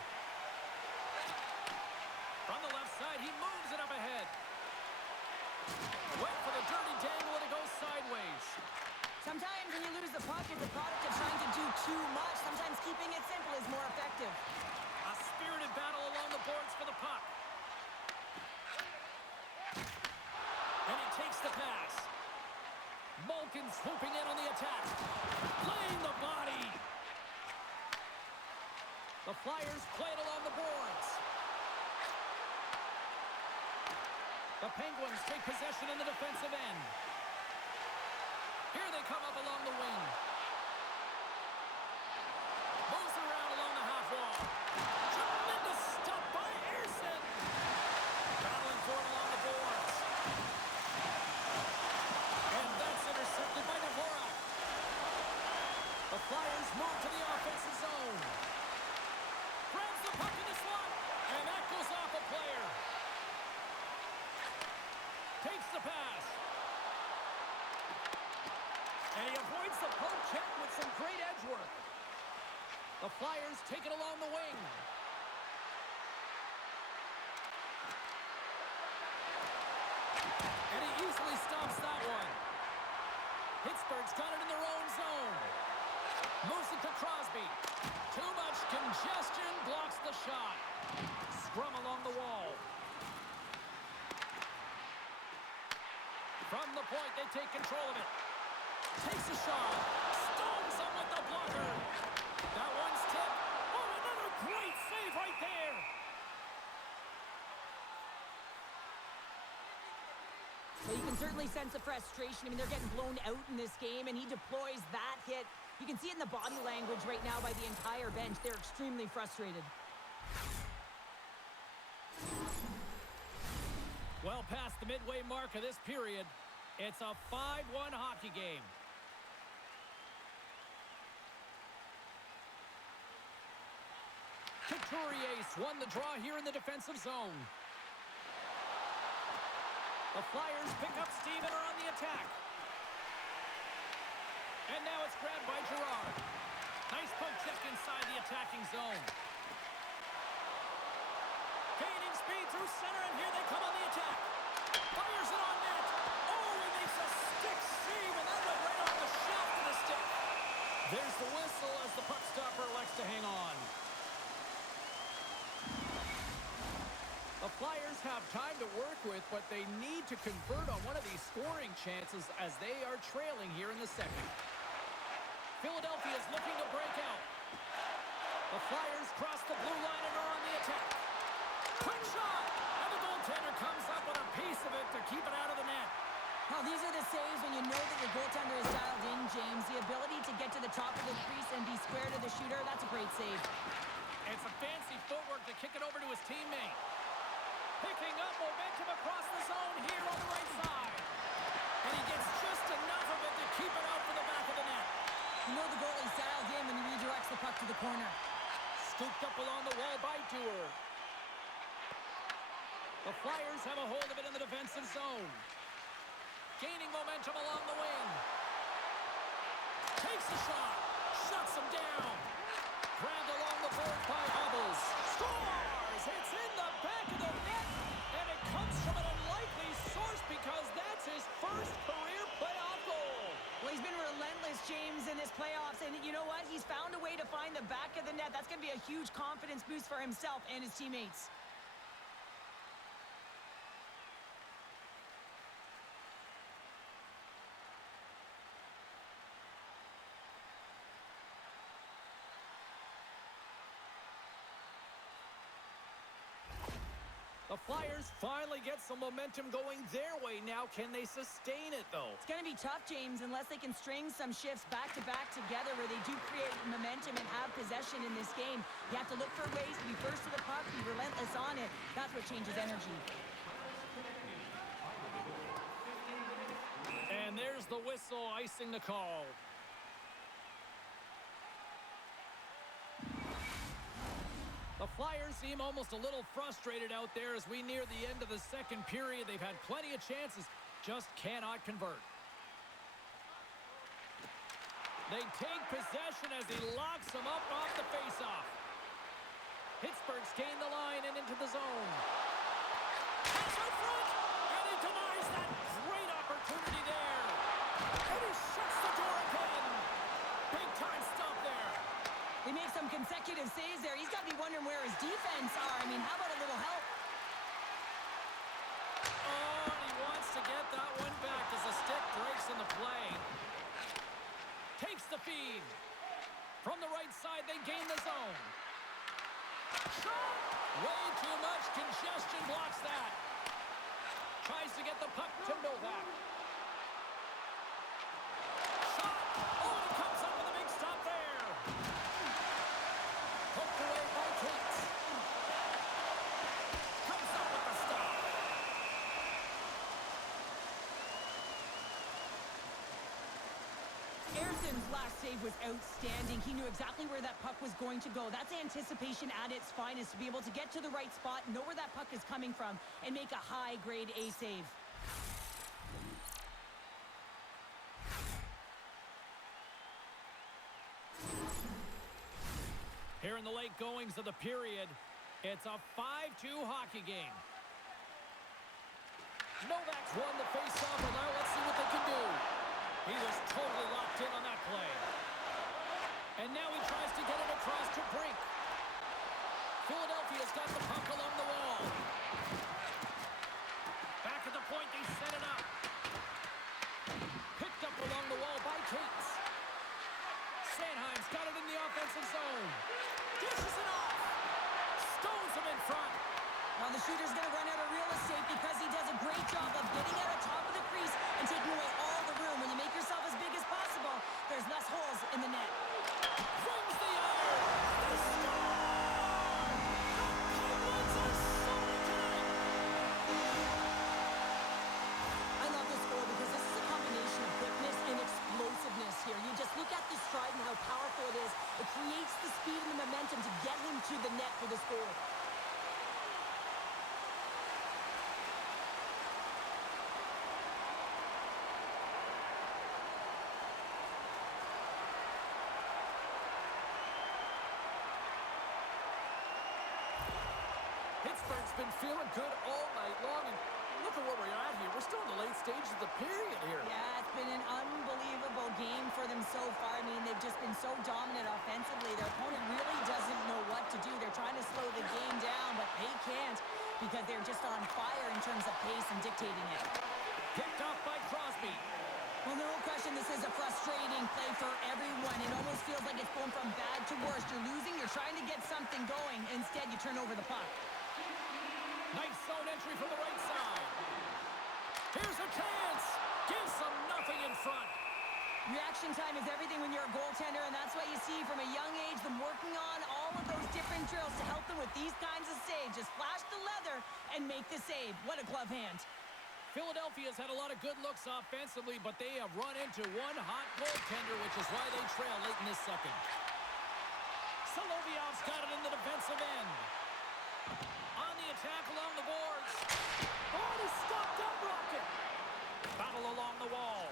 From the left side, he moves it up ahead. Went for the dirty dangle, and it goes sideways. Sometimes when you lose the puck, it's a product of trying to do too much. Sometimes keeping it simple is more effective. A spirited battle along the boards for the puck. And he takes the pass. Malkin swooping in on the attack. Playing the body. The Flyers play it along the boards. The Penguins take possession in the defensive end. Here they come up along the wing. Moves around along the half wall. Tremendous stop by Ersson. Battling for it along the boards. And that's intercepted by Dvorak. The Flyers move to the offensive zone. Grabs the puck in the slot. And that goes off a player. Takes the pass. And he avoids the poke check with some great edge work. The Flyers take it along the wing. And he easily stops that one. Pittsburgh's got it in their own zone. Moves it to Crosby. Too much congestion, blocks the shot. Scrum along the wall. From the point, they take control of it. Takes a shot. Stones him with the blocker. That one's tipped. Oh, another great save right there. Well, you can certainly sense the frustration. I mean, they're getting blown out in this game, and he deploys that hit. You can see it in the body language right now by the entire bench. They're extremely frustrated. Well past the midway mark of this period, It's a 5-1 hockey game. Couturier won the draw here in the defensive zone. The Flyers pick up steam and are on the attack. And now it's grabbed by Girard. Nice poke check inside the attacking zone. Gaining speed through center, and here they come on the attack. Fires it on net. Oh, he makes a stick save, and that went right off the shaft of the stick. There's the whistle as the puck stopper elects to hang on. The Flyers have time to work with, but they need to convert on one of these scoring chances as they are trailing here in the second. Philadelphia is looking to break out. The Flyers cross the blue line and are on the attack. Quick shot! And the goaltender comes up with a piece of it to keep it out of the net. Now, these are the saves when you know that your goaltender is dialed in, James. The ability to get to the top of the crease and be square to the shooter, that's a great save. It's a fancy footwork to kick it over to his teammate. Picking up momentum across the zone here on the right side. And he gets just enough of it to keep it out for the back of the net. You know the goalie's dialed in when he redirects the puck to the corner. Scooped up along the wall by Dewar. The Flyers have a hold of it in the defensive zone. Gaining momentum along the wing. Takes the shot. Shuts him down. Grabbed along the board by Hubbles. Scores! It's in the back of the net. And it comes from an unlikely source because that's his first career playoff goal. Well, he's been relentless, James, in his playoffs. And you know what? He's found a way to find the back of the net. That's going to be a huge confidence boost for himself and his teammates. The Flyers finally get some momentum going their way now. Can they sustain it, though? It's going to be tough, James, unless they can string some shifts back-to-back together where they do create momentum and have possession in this game. You have to look for ways to be first to the puck, be relentless on it. That's what changes energy. And there's the whistle icing the call. The Flyers seem almost a little frustrated out there as we near the end of the second period. They've had plenty of chances, just cannot convert. They take possession as he locks them up off the faceoff. Pittsburgh's gained the line and into the zone. Pass out front, and he denies that great opportunity there. And he shuts the door again. Big time stop there. They make some consecutive saves there. He's got to be wondering where his defense are. I mean, how about a little help? Oh, and he wants to get that one back as the stick breaks in the play. Takes the feed. From the right side, they gain the zone. Shot! Way too much congestion blocks that. Tries to get the puck to Novak. Shot! Oh, and he comes up with a big stop there. Poked away by Cates. Comes up with the stop. Erson's last save was outstanding. He knew exactly where that puck was going to go. That's anticipation at its finest, to be able to get to the right spot, know where that puck is coming from, and make a high-grade A save. Here in the late goings of the period, it's a 5-2 hockey game. Novak's won the faceoff, and now let's see what they can do. He was totally locked in on that play. And now he tries to get it across to Brink. Philadelphia's got the puck along the wall. Back at the point, they set it up. Picked up along the wall by Cates. Sanheim's got it in the offensive zone. Dishes it off. Stones him in front. Now the shooter's going to run out of real estate because he does a great job of getting out of top of the crease and taking away all the room. When you make yourself as big as possible, there's less holes in the net. Rings the iron. The score! The Penguins are soaring tonight. I love this goal because this is been feeling good all night long, and look at where we're at here. We're still in the late stages of the period here. Yeah, it's been an unbelievable game for them so far. I mean, they've just been so dominant offensively. Their opponent really doesn't know what to do. They're trying to slow the game down, but they can't because they're just on fire in terms of pace and dictating it. Picked off by Crosby. Well, no question, this is a frustrating play for everyone. It almost feels like it's going from bad to worse. You're losing, you're trying to get something going. Instead, you turn over the puck. Nice zone entry from the right side. Here's a chance. Gives them nothing in front. Reaction time is everything when you're a goaltender, and that's what you see from a young age, them working on all of those different drills to help them with these kinds of saves. Just flash the leather and make the save. What a glove hand. Philadelphia's had a lot of good looks offensively, but they have run into one hot goaltender, which is why they trail late in this second. Solovyov's got it in the defensive end. On the attack along the boards. Oh, he stopped that rocket. Battle along the wall.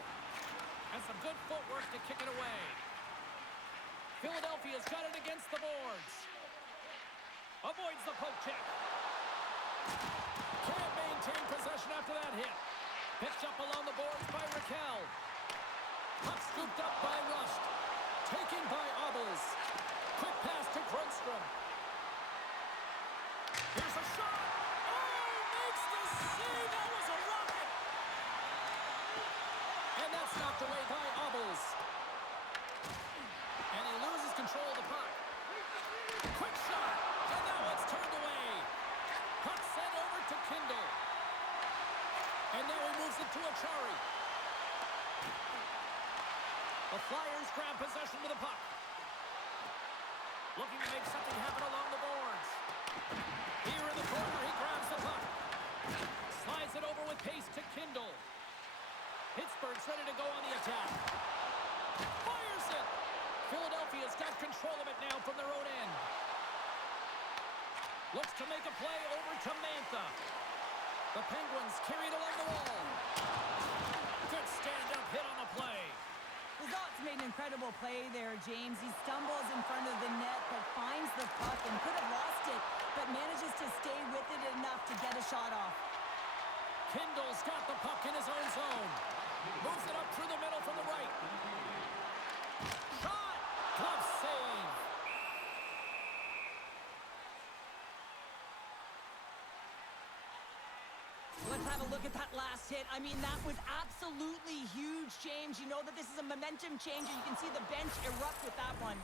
And some good footwork to kick it away. Philadelphia's got it against the boards. Avoids the poke check. Can't maintain possession after that hit. Picked up along the boards by Raquel. Puck scooped up by Rust. Taken by Obels. Quick pass to Grundstrom. Here's a shot. Oh, makes the save. That was a rocket. And that's knocked away by Obels. And he loses control of the puck. Quick shot. And now it's turned away. Puck sent over to Kindle. And now he moves it to Achari. The Flyers grab possession with the puck. Looking to make something happen along the boards. Here in the corner, he grabs the puck. Slides it over with pace to Kindle. Pittsburgh's ready to go on the attack. Fires it! Philadelphia's got control of it now from their own end. Looks to make a play over to Mantha. The Penguins carry it along the wall. Good stand-up hit on the play. Zot's made an incredible play there, James. He stumbles in front of the net, but finds the puck and could have lost it, but manages to stay with it enough to get a shot off. Kindle's got the puck in his own zone. Moves it up through the middle from the right. Shot! Glove save. Let's have a look at that last hit. I mean, that was absolutely huge, James. You know that this is a momentum changer. You can see the bench erupt with that one.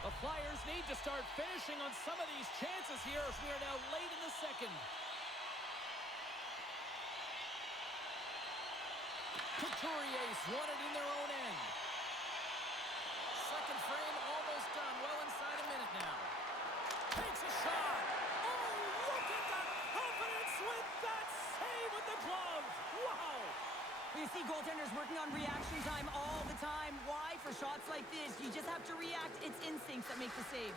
The Flyers need to start finishing on some of these chances here as we are now late in the second. Couturier's won it in their own end. Second frame almost done. Well inside a minute now. Takes a shot. Oh, look at the confidence with that save with the glove. Wow. You see goaltenders working on reaction time all the time. Why? For shots like this, you just have to react. It's instincts that make the save.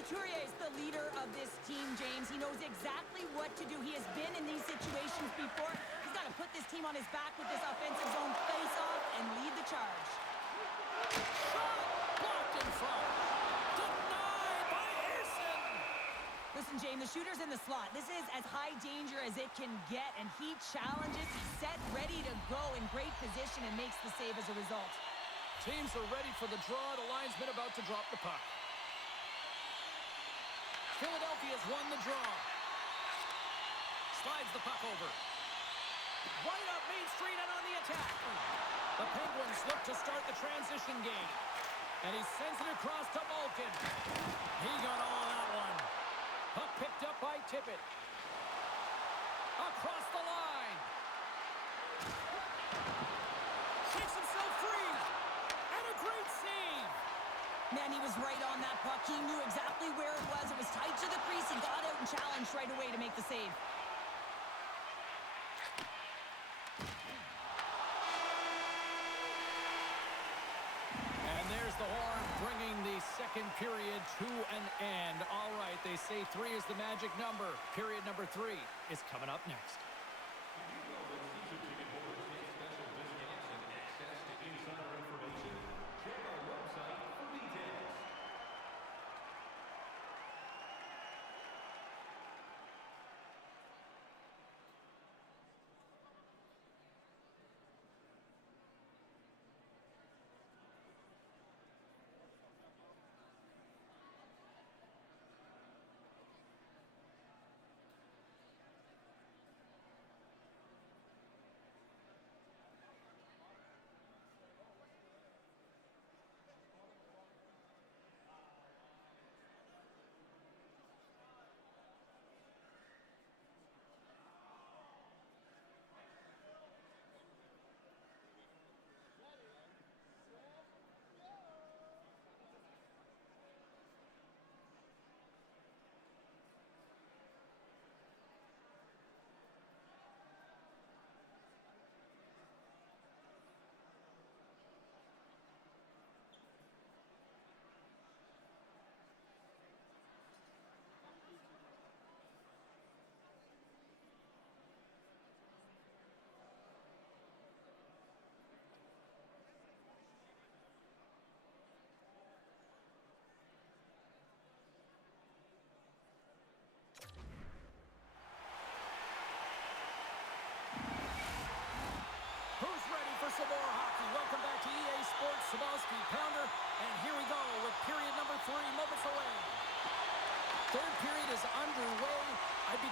Couturier is the leader of this team, James. He knows exactly what to do. He has been in these situations before. He's got to put this team on his back with this offensive zone face-off and lead the charge. Shot blocked in front. Denied by Ersson. Listen, James, the shooter's in the slot. This is as high danger as it can get, and he challenges. He's set, ready to go in great position and makes the save as a result. Teams are ready for the draw. The linesman about to drop the puck. Philadelphia's won the draw. Slides the puck over. Right up Main Street and on the attack. The Penguins look to start the transition game. And he sends it across to Malkin. He got all that one. Puck picked up by Tippett. Across the line. Shakes himself free. And a great save. Man, he was right on that puck. He knew exactly where it was. It was tight to the crease. He got out and challenged right away to make the save. And there's the horn, bringing the second period to an end. All right, they say 3 is the magic number. Period number 3 is coming up next.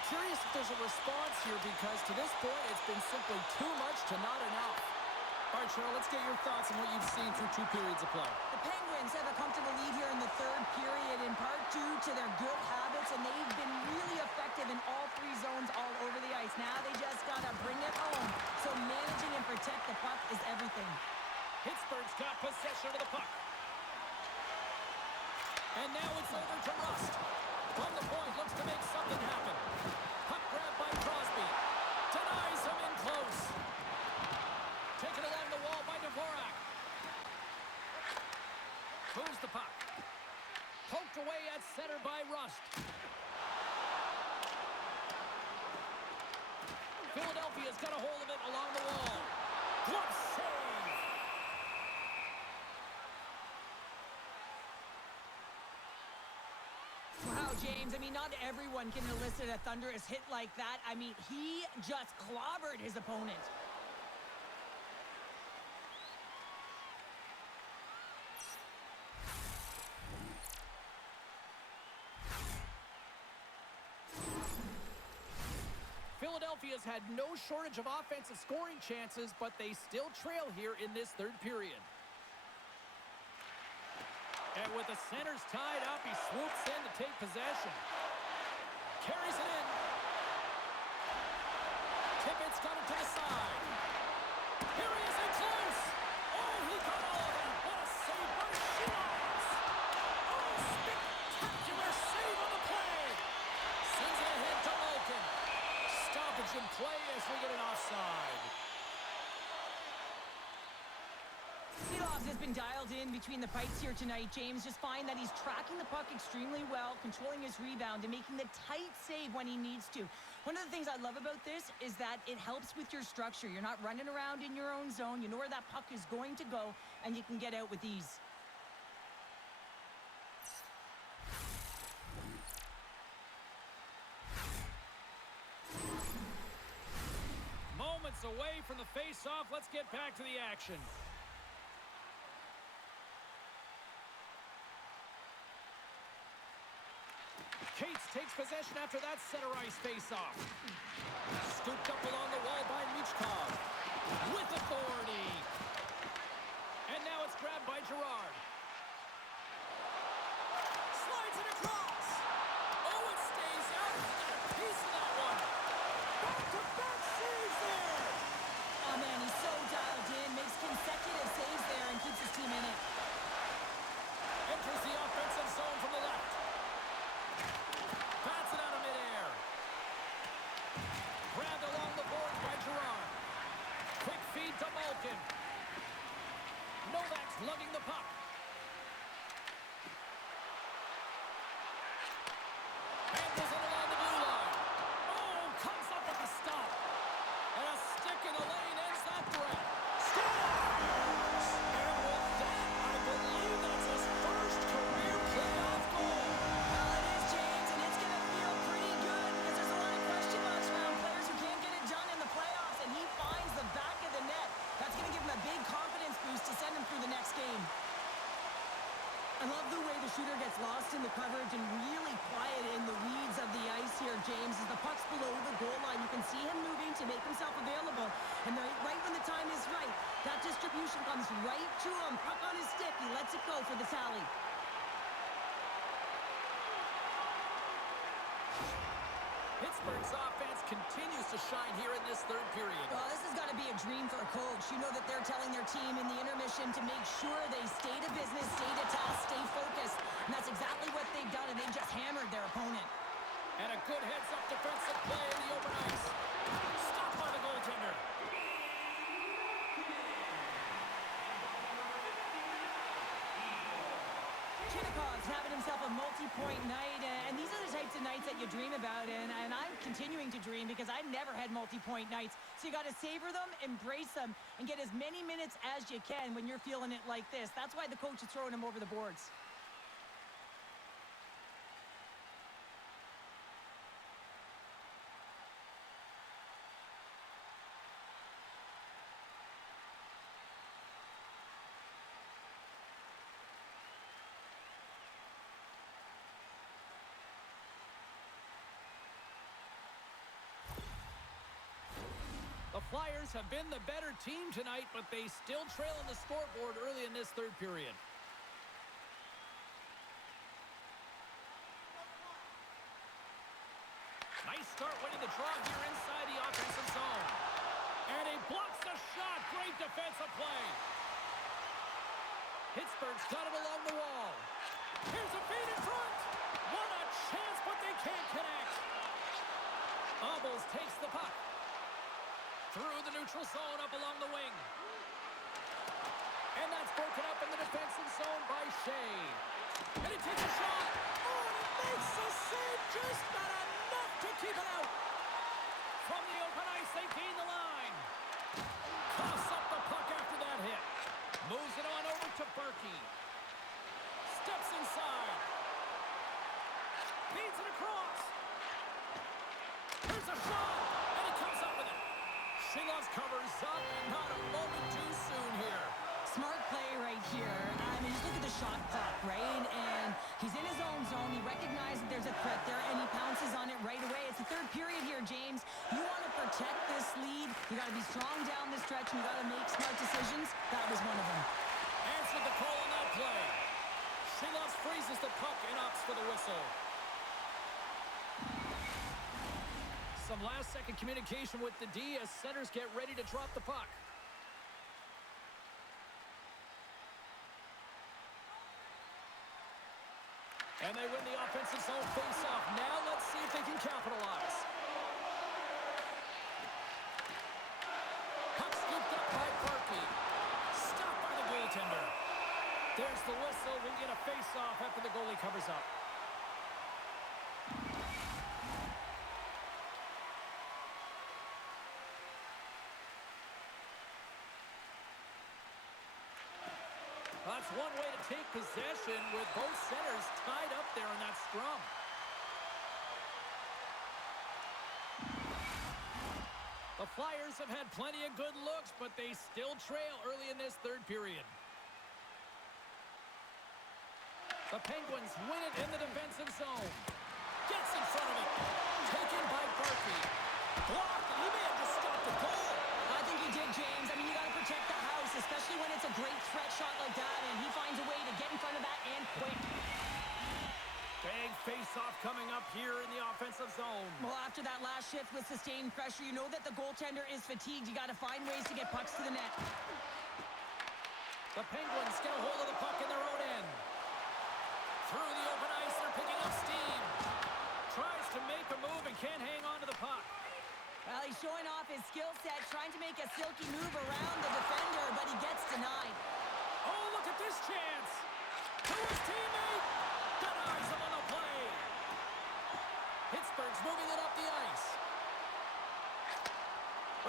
curious if there's a response here because to this point, it's been simply too much to not enough. All right, Cheryl, let's get your thoughts on what you've seen through 2 periods of play. The Penguins have a comfortable lead here in the third period, in part due to their good habits, and they've been really effective in all 3 zones all over the ice. Now they just got to bring it home. So managing and protect the puck is everything. Pittsburgh's got possession of the puck. And now it's over to Rust. From the point, looks to make something happen. Puck grab by Crosby. Denies him in close. Taken along the wall by Dvorak. Moves the puck. Poked away at center by Rust. Philadelphia's got a hold of it along the wall. Glove save. Wow, James, I mean, not everyone can elicit a thunderous hit like that. I mean, he just clobbered his opponent. Philadelphia's had no shortage of offensive scoring chances, but they still trail here in this third period. And with the centers tied up, he swoops in to take possession. Carries it in. Tippett's got it to the side. Here he is in close. Oh, he got all of it. What a save by Shields. Oh, spectacular save on the play. Sends it ahead to Malkin. Stoppage in play as we get an offside. Seeloff has been dialed in between the pipes here tonight, James. Just find that he's tracking the puck extremely well, controlling his rebound, and making the tight save when he needs to. One of the things I love about this is that it helps with your structure. You're not running around in your own zone. You know where that puck is going to go, and you can get out with ease. Moments away from the face-off. Let's get back to the action. Cates takes possession after that center ice face-off. Scooped up along the wall by Michkov. With authority. And now it's grabbed by Girard. Slides it across. Oh, it stays out. He got a piece of that one. Back-to-back saves there. Oh, man, he's so dialed in. Makes consecutive saves there and keeps his team in it. Enters the offensive zone from the left. Bats it out of midair. Grabbed along the boards by Girard. Quick feed to Malkin. Novak's lugging the puck. Handles it along the blue line. Oh, comes up with a stop. And a stick in the lane ends that threat. Scores! And with that, I believe that's his first career playoff goal. Well, it is, James, and it's going to feel pretty good because there's a lot of question marks around players who can't get it done in the playoffs, and he finds the back of the net. That's going to give him a big confidence boost to send him through the next game. I love the way the shooter gets lost in the coverage and really quiet in the weeds of the ice here, James. As the puck's below the goal line, you can see him moving to make himself available. And right when the time is right, that distribution comes right to him. Puck on his stick. He lets it go for the tally. Pittsburgh's offense continues to shine here in this third period. Well, this has got to be a dream for a coach. You know that they're telling their team in the intermission to make sure they stay to business, stay to task, stay focused. And that's exactly what they've done, and they've just hammered their opponent. And a good heads-up defensive play in the open ice. Stopped by the goaltender. Chinakov's having himself a multi-point night, and these are the types of nights that you dream about, and I'm continuing to dream because I've never had multi-point nights. So you got to savor them, embrace them, and get as many minutes as you can when you're feeling it like this. That's why the coach is throwing them over the boards. Flyers have been the better team tonight, but they still trail on the scoreboard early in this third period. Nice start winning the draw here inside the offensive zone. And he blocks the shot. Great defensive play. Pittsburgh's got it along the wall. Here's a feed in front. What a chance, but they can't connect. Almost takes the puck. Through the neutral zone, up along the wing. And that's broken up in the defensive zone by Shea. And he takes a shot. Oh, and he makes the save. Just not enough to keep it out. From the open ice, they gain the line. Coughs up the puck after that hit. Moves it on over to Berkey. Steps inside. Feeds it across. Here's a shot. And he comes up with it. Shilov covers up, and not a moment too soon here. Smart play right here. I mean, just look at the shot clock, right? And he's in his own zone. He recognizes that there's a threat there, and he pounces on it right away. It's the third period here, James. You want to protect this lead. You got to be strong down the stretch, and you got to make smart decisions. That was one of them. Answered the call on that play. Shilov freezes the puck and opts for the whistle. Some last-second communication with the D as centers get ready to drop the puck. And they win the offensive zone face-off. Now let's see if they can capitalize. Puck scooped up by Berkey. Stopped by the goaltender. There's the whistle. We'll get a face-off after the goalie covers up. That's one way to take possession with both centers tied up there in that scrum. The Flyers have had plenty of good looks, but they still trail early in this third period. The Penguins win it in the defensive zone. Gets in front of it. Taken by Berkey. Blocked. He may have just stopped the goal. I think he did, James. I mean, you got to protect the house, especially when it's a great threat shot like that, and he finds a way to get in front of that and quick. Big face-off coming up here in the offensive zone. Well, after that last shift with sustained pressure, you know that the goaltender is fatigued. You got to find ways to get pucks to the net. The Penguins get a hold of the puck in their own end. Through the open ice, they're picking up steam. Tries to make a move and can't hang on to the puck. Well, he's showing off his skill set, trying to make a silky move around the defender, but he gets denied. Oh, look at this chance. To his teammate. Denies him on the play. Pittsburgh's moving it up the ice.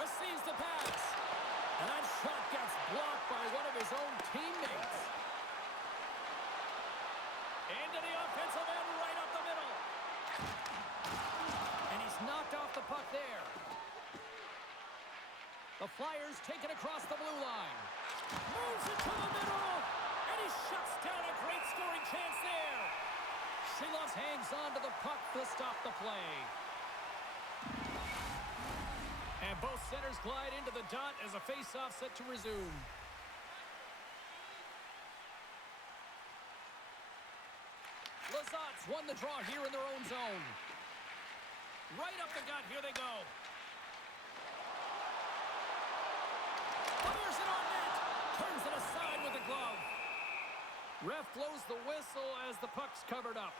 Receives the pass. And that shot gets blocked by one of his own teammates. Into the offensive end, right up the middle. And he's knocked off the puck there. The Flyers take it across the blue line. Moves it to the middle. And he shuts down a great scoring chance there. Shilov hangs on to the puck to stop the play. And both centers glide into the dot as a face-off set to resume. Lazat's won the draw here in their own zone. Right up the gut, here they go. Fires it on net. Turns it aside with a glove. Ref blows the whistle as the puck's covered up.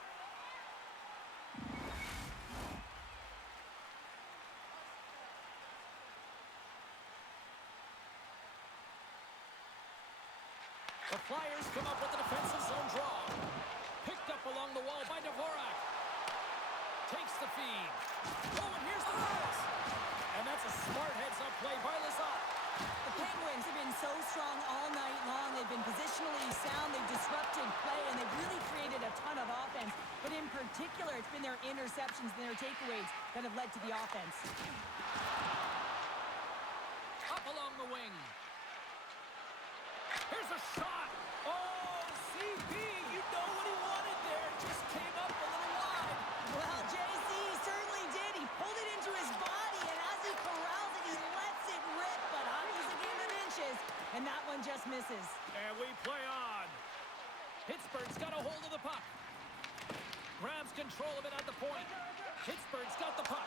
The Flyers come up with a defensive zone draw. Picked up along the wall by Dvorak. Takes the feed. Oh, and here's the pass. And that's a smart heads-up play by Lazat. The Penguins have been so strong all night long. They've been positionally sound. They've disrupted play, and they've really created a ton of offense. But in particular, it's been their interceptions and their takeaways that have led to the offense. Up along the wing. Here's a shot. Oh, CP, you know what he wanted there. Just came up a little wide. Well, JC certainly did. He pulled it into his body, and as he corrals it, he lets it and that one just misses. And we play on. Pittsburgh's got a hold of the puck. Grabs control of it at the point. Pittsburgh's got the puck.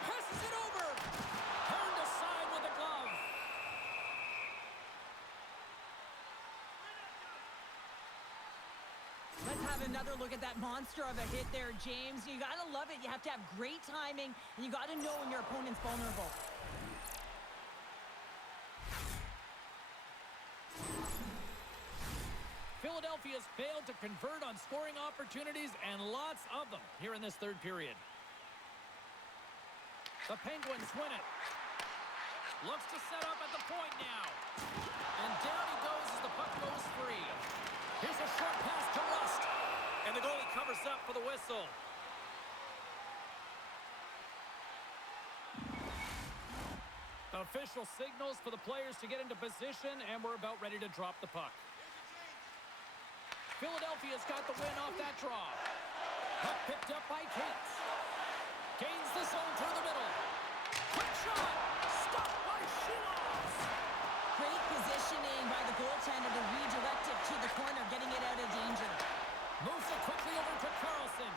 Passes it over. Turned aside with the glove. Let's have another look at that monster of a hit there, James. You got to love it. You have to have great timing, and you got to know when your opponent's vulnerable. Philadelphia's failed to convert on scoring opportunities, and lots of them here in this third period. The Penguins win it. Looks to set up at the point now. And down he goes as the puck goes free. Here's a short pass to Rust. And the goalie covers up for the whistle. Official signals for the players to get into position, and we're about ready to drop the puck. Philadelphia's got the win off that draw. Puck picked up by Cates. Gains the zone through the middle. Quick shot. Stopped by Shields. Great positioning by the goaltender to redirect it to the corner, getting it out of danger. Moves it quickly over to Carlson.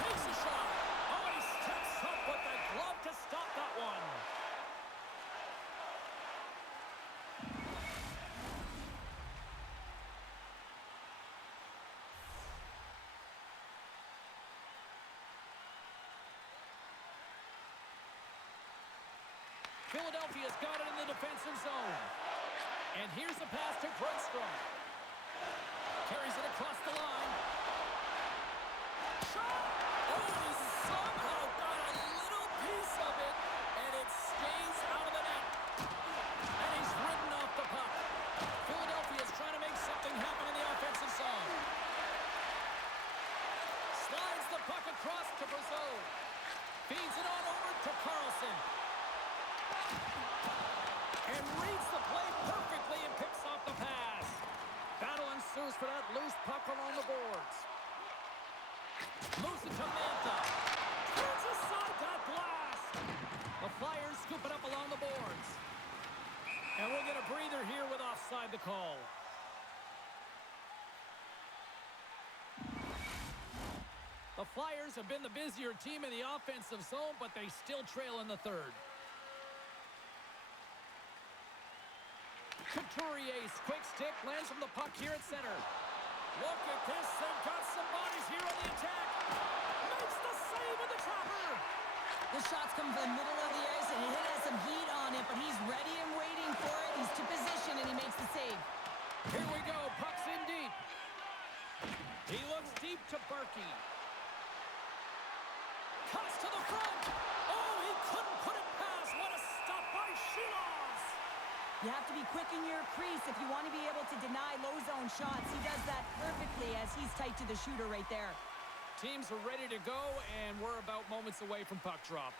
Takes a shot. Oh, he steps up with the glove to stop that one. Philadelphia's got it in the defensive zone. And here's the pass to Grundstrom. Carries it across the line. Shot! Oh, he somehow got a little piece of it, and it stays out of the net. And he's ridden off the puck. Philadelphia's trying to make something happen in the offensive zone. Slides the puck across to Brazeau. Feeds it on over to Carlson. And reads the play perfectly and picks off the pass. Battle ensues for that loose puck along the boards. Moves it to Mantha. Turns aside that blast. The Flyers scoop it up along the boards. And we'll get a breather here with offside the call. The Flyers have been the busier team in the offensive zone, but they still trail in the third. Couturier's quick stick lands from the puck here at center. Look at this. They've got some bodies here on the attack. Makes the save with the chopper. The shots come from the middle of the ice, and he has some heat on it, but he's ready and waiting for it. He's to position, and he makes the save. Here we go. Puck's in deep. He looks deep to Berkey. Cuts to the front. Oh, he couldn't put it past. What a stop by Shields. You have to be quick in your crease if you want to be able to deny low zone shots. He does that perfectly as he's tight to the shooter right there. Teams are ready to go, and we're about moments away from puck drop.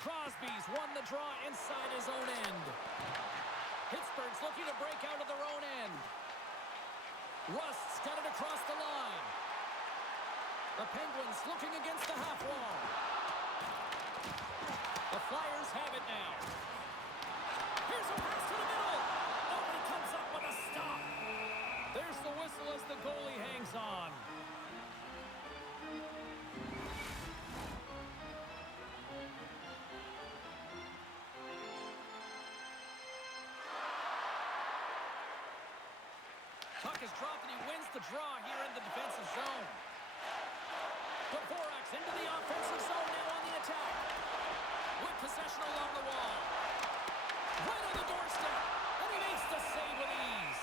Crosby's won the draw inside his own end. Pittsburgh's looking to break out of their own end. Rust's got it across the line. The Penguins looking against the half wall. The Flyers have it now. Here's a pass to the middle. Nobody comes up with a stop. There's the whistle as the goalie hangs on. Puck is dropped and he wins the draw here in the defensive zone. Dvorak's into the offensive zone now on the attack. With possession along the wall. Right on the doorstep. And he makes the save with ease.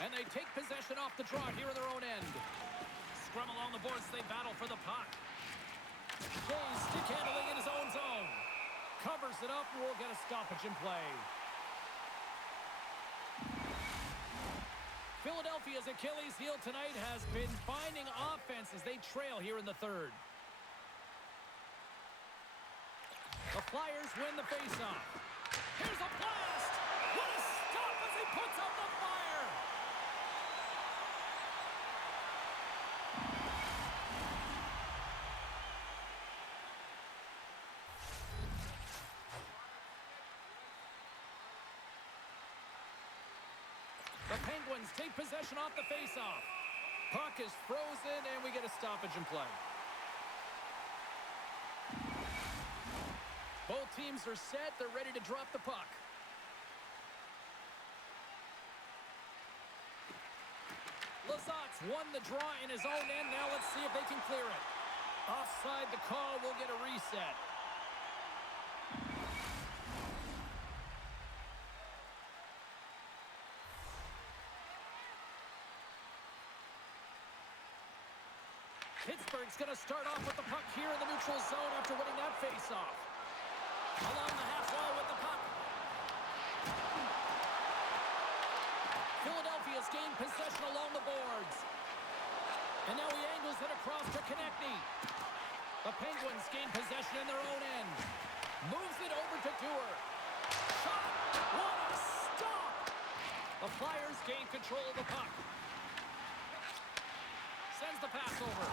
And they take possession off the draw here in their own end. Scrum along the boards, they battle for the puck. Jay's stick handling in his own zone. Covers it up, and we'll get a stoppage in play. Philadelphia's Achilles heel tonight has been finding offense as they trail here in the third. The Flyers win the faceoff. Here's a blast! What a stop as he puts out the fire! The Penguins take possession off the faceoff. Puck is frozen, and we get a stoppage in play. Both teams are set. They're ready to drop the puck. Lazat's won the draw in his own end. Now let's see if they can clear it. Offside the call. We'll get a reset. Pittsburgh's going to start off with the puck here in the neutral zone after winning that faceoff. Along the half wall with the puck. Philadelphia's gained possession along the boards. And now he angles it across to Konechny. The Penguins gain possession in their own end. Moves it over to Dewar. Shot! What a stop! The Flyers gain control of the puck. Sends the pass over.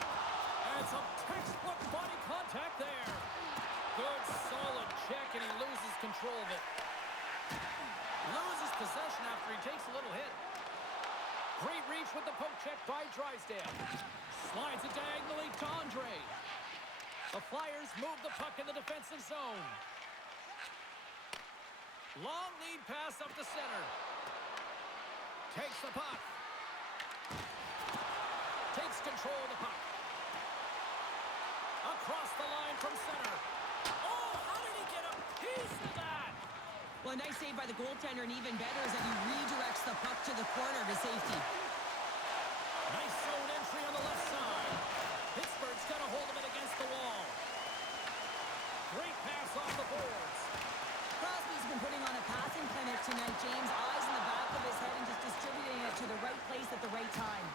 And some textbook body contact there. Good, solid check, and he loses control of it. Loses possession after he takes a little hit. Great reach with the poke check by Drysdale. Slides it diagonally to Andre. The Flyers move the puck in the defensive zone. Long lead pass up the center. Takes the puck. Takes control of the puck. Across the line from center. Oh, how did he get a piece of that? Well, a nice save by the goaltender, and even better is that he redirects the puck to the corner to safety. Nice zone entry on the left side. Pittsburgh's got a hold of it against the wall. Great pass off the boards. Crosby's been putting on a passing clinic tonight, James. Eyes in the back of his head and just distributing it to the right place at the right time.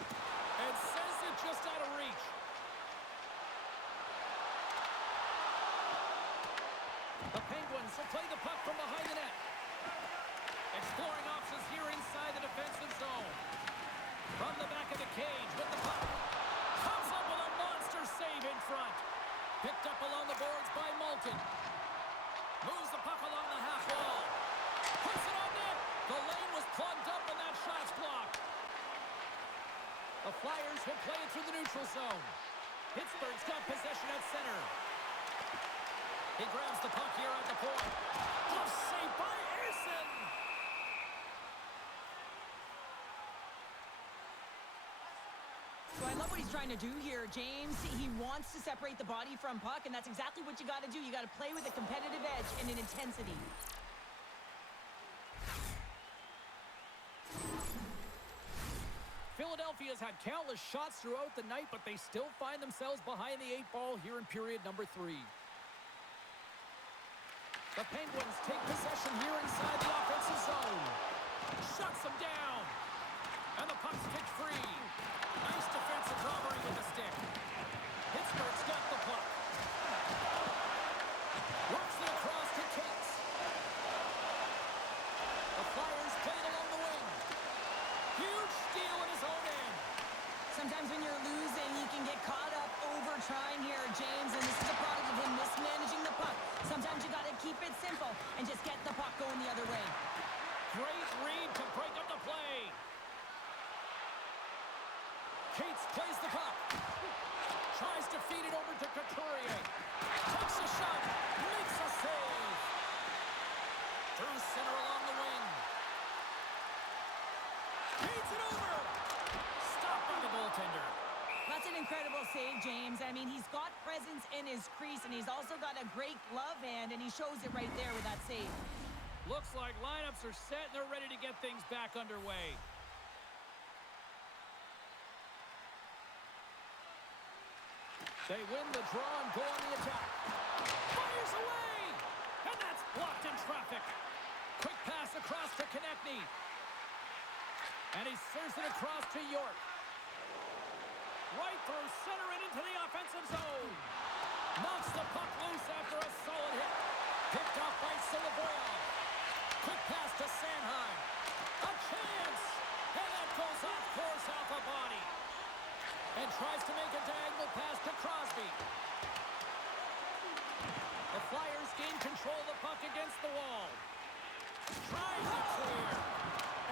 And sends it just out of reach. The Penguins will play the puck from behind the net. Exploring options here inside the defensive zone. From the back of the cage with the puck. Comes up with a monster save in front. Picked up along the boards by Malton. Moves the puck along the half wall. Puts it on net. The lane was plugged up and that shot's blocked. The Flyers will play it through the neutral zone. Pittsburgh's got possession at center. He grabs the puck here at the point. Tough save by Eason. So I love what he's trying to do here, James. He wants to separate the body from puck, and that's exactly what you got to do. You got to play with a competitive edge and an intensity. Philadelphia's had countless shots throughout the night, but they still find themselves behind the 8 ball here in period number 3. The Penguins take possession here inside the offensive zone. Shuts them down. And the puck's kicked free. Nice defensive robbery with the stick. Pittsburgh's got the puck. Works it across to Cates. The Flyers play it along the wing. Huge steal in his own end. Sometimes when you're losing, you can get caught up over trying here, James, and this is a product of him mismanaging the puck. Sometimes you got to keep it simple and just get the puck going the other way. Great read to break up the play. Cates plays the puck. Tries to feed it over to Couturier. Takes a shot. Makes a save. Through center along the wing. Feeds it over. Stopped by the goaltender. That's an incredible save, James. I mean, he's got presence in his crease, and he's also got a great glove hand, and he shows it right there with that save. Looks like lineups are set, and they're ready to get things back underway. They win the draw and go on the attack. Fires away! And that's blocked in traffic. Quick pass across to Konechny. And he serves it across to York. Right through center and into the offensive zone. Knocks the puck loose after a solid hit. Picked off by Solovoyov. Quick pass to Sanheim. A chance! And that goes off course off a body. And tries to make a diagonal pass to Crosby. The Flyers gain control of the puck against the wall. Tries to clear.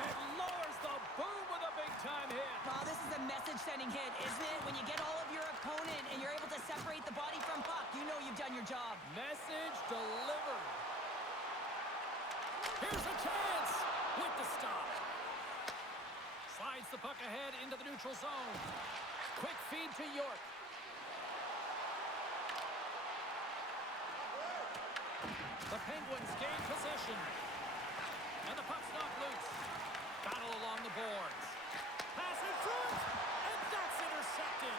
And lowers the boom with a big-time hit. Oh, this is a message-sending hit, isn't it? When you get all of your opponent and you're able to separate the body from puck, you know you've done your job. Message delivered. Here's a chance with the stop. Slides the puck ahead into the neutral zone. Quick feed to York. The Penguins gain possession. And the puck's knocked loose. Battle along the boards. Pass in front. And that's intercepted.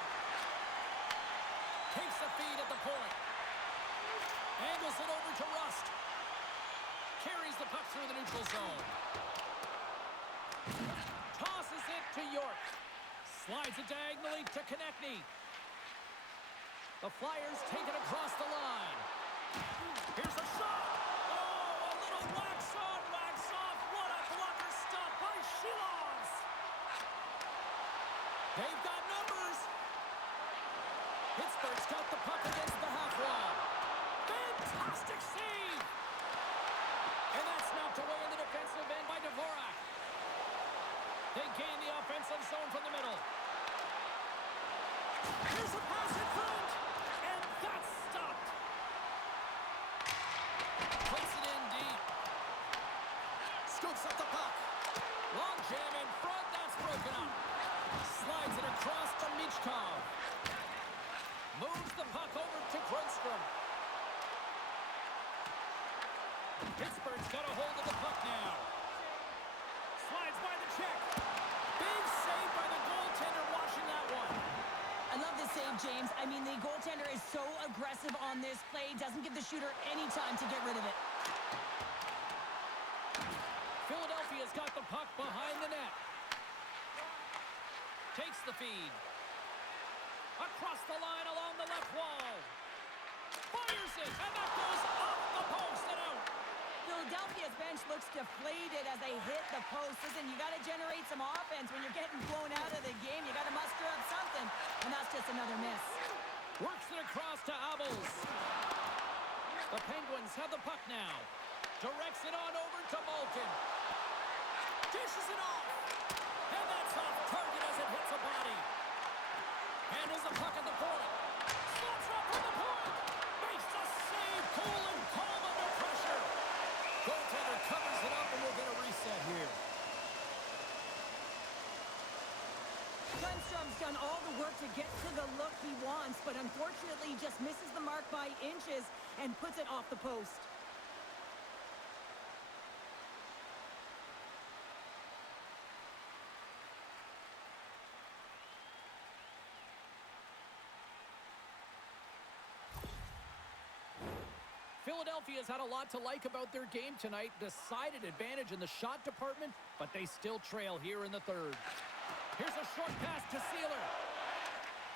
Takes the feed at the point. Angles it over to Rust. Carries the puck through the neutral zone. Tosses it to York. Slides it diagonally to Konechny. The Flyers take it across the line. Here's a shot. Oh, a little wax on, wax off. What a blocker stop by Shilovs. They've got numbers. Pittsburgh's got the puck against the half wall. Fantastic save. And that's knocked away in the defensive end by Dvorak. They gain the offensive zone from the middle. Here's a pass in front. And that's stopped. Puts it in deep. Scoops up the puck. Long jam in front. That's broken up. Slides it across to Michkov. Moves the puck over to Grundstrom. Pittsburgh's got a hold of the puck now. Slides by the check. Big save by the goaltender washing that one. I love this save, James. I mean, the goaltender is so aggressive on this play. Doesn't give the shooter any time to get rid of it. Philadelphia's got the puck behind the net. Takes the feed. Across the line along the left wall. Fires it, and that goes off the post and out. Philadelphia's bench looks deflated as they hit the post. Listen, you got to generate some offense when you're getting blown out of the game. You got to muster up something, and that's just another miss. Works it across to Abels. The Penguins have the puck now. Directs it on over to Malkin. Dishes it off. And that's off target as it hits a body. Handles the puck at the point. Slots up from the point. Makes the save. Cool and calm under pressure. Goaltender covers it up, and we'll get a reset here. Lundstrom's done all the work to get to the look he wants, but unfortunately just misses the mark by inches and puts it off the post. Philadelphia's had a lot to like about their game tonight. Decided advantage in the shot department, but they still trail here in the third. Here's a short pass to Sealer.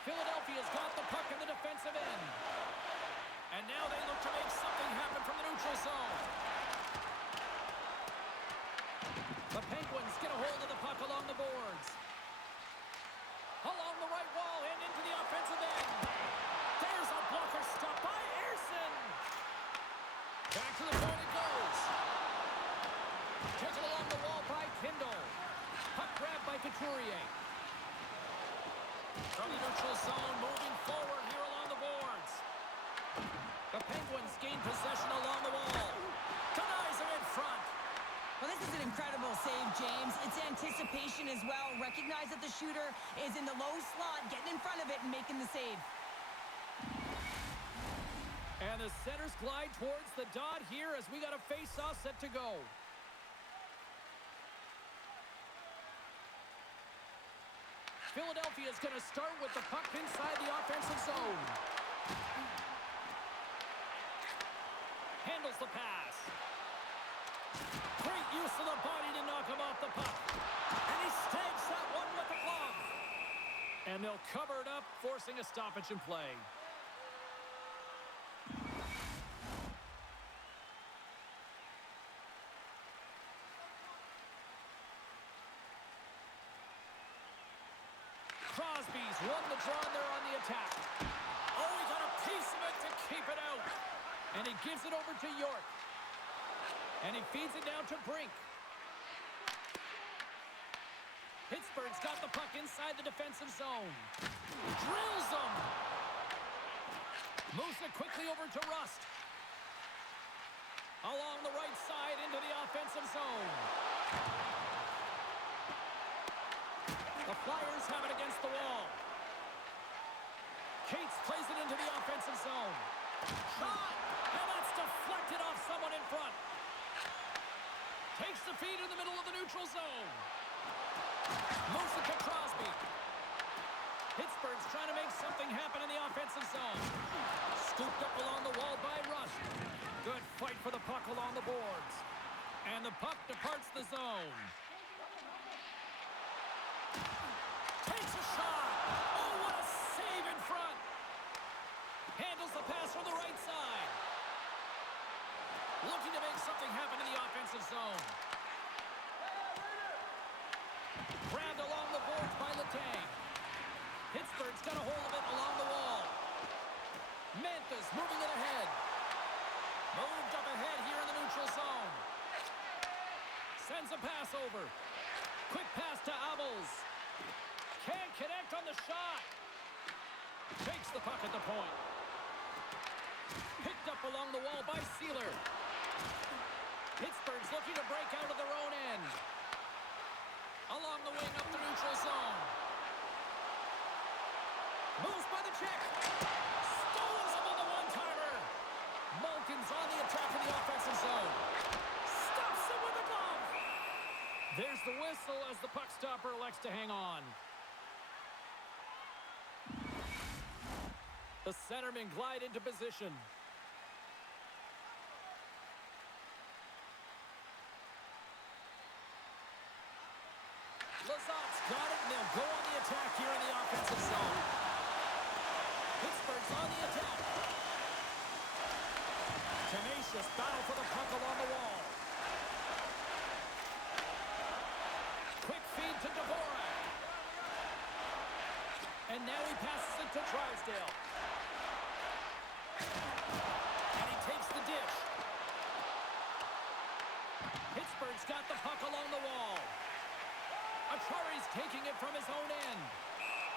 Philadelphia's got the puck in the defensive end. And now they look to make something happen from the neutral zone. The Penguins get a hold of the puck along the boards. Along the right wall and into the offensive end. There's a blocker stop by Ersson. Back to the point it goes. Taken along the wall by Kindle. Puck grab by Couturier. From the neutral zone, moving forward here along the boards. The Penguins gain possession along the wall. Denies him in front. Well, this is an incredible save, James. It's anticipation as well. Recognize that the shooter is in the low slot, getting in front of it and making the save. And the centers glide towards the dot here as we got a face-off set to go. Philadelphia's going to start with the puck inside the offensive zone. Handles the pass. Great Use of the body to knock him off the puck. And he stakes that one with the glove. And they'll cover it up, forcing a stoppage in play. Crosby's won the draw there on the attack. Oh, he got a piece of it to keep it out. And he gives it over to York. And he feeds it down to Brink. Pittsburgh's got the puck inside the defensive zone. Drills him. Moves it quickly over to Rust. Along the right side into the offensive zone. The Flyers have it against the wall. Cates plays it into the offensive zone. Shot! And that's deflected off someone in front. Takes the feed in the middle of the neutral zone. Moves it to Crosby. Pittsburgh's trying to make something happen in the offensive zone. Scooped up along the wall by Rush. Good fight for the puck along the boards. And the puck departs the zone. Takes a shot. Oh, what a save in front. Handles the pass from the right side. Looking to make something happen in the offensive zone. Grabbed along the boards by Letang. Pittsburgh's got a hold of it along the wall. Memphis moving it ahead. Moved up ahead here in the neutral zone. Sends a pass over. Quick pass to Abels. Can't connect on the shot. Takes the puck at the point. Picked up along the wall by Sealer. Pittsburgh's looking to break out of their own end. Along the wing up the neutral zone. Moves by the check. Stones him on the one-timer. Malkin's on the attack in the offensive zone. Stops him with a glove. There's the whistle as the puck stopper elects to hang on. The centermen glide into position. Lazat's got it, and they'll go on the attack here in the offensive zone. Pittsburgh's on the attack. Tenacious battle for the puck along the wall. Quick feed to Dvorak. And now he passes it to Drysdale. And he takes the dish. Pittsburgh's got the puck along the wall. Achari's taking it from his own end.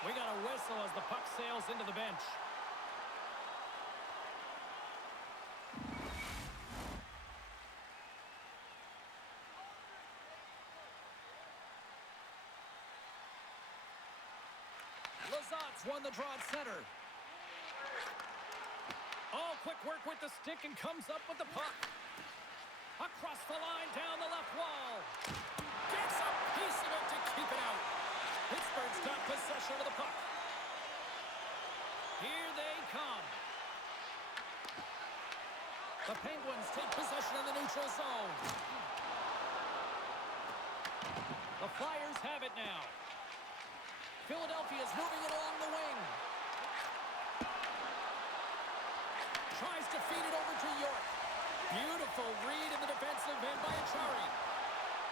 We got a whistle as the puck sails into the bench. Lazat's won the draw at center. Oh, quick work with the stick and comes up with the puck. Across the line, down the left wall. Gets a piece of it to keep it out. Pittsburgh's got possession of the puck. Here they come. The Penguins take possession of the neutral zone. The Flyers have it now. Philadelphia's moving it along the wing. Tries to feed it over to York. Beautiful read in the defensive end by Achari.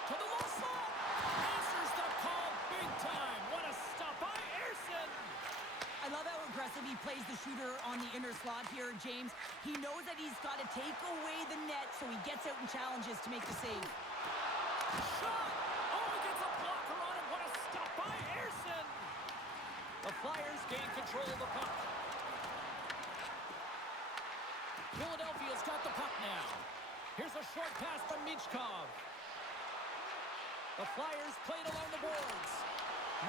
To the low slot. Answers the call big time. What a stop by Ersson. I love how aggressive he plays the shooter on the inner slot here, James. He knows that he's got to take away the net, so he gets out and challenges to make the save. Shot! Oh, he gets a blocker on it. What a stop by Ersson. The Flyers gain control of the puck. Philadelphia's got the puck now. Here's a short pass from Michkov. The Flyers played along the boards.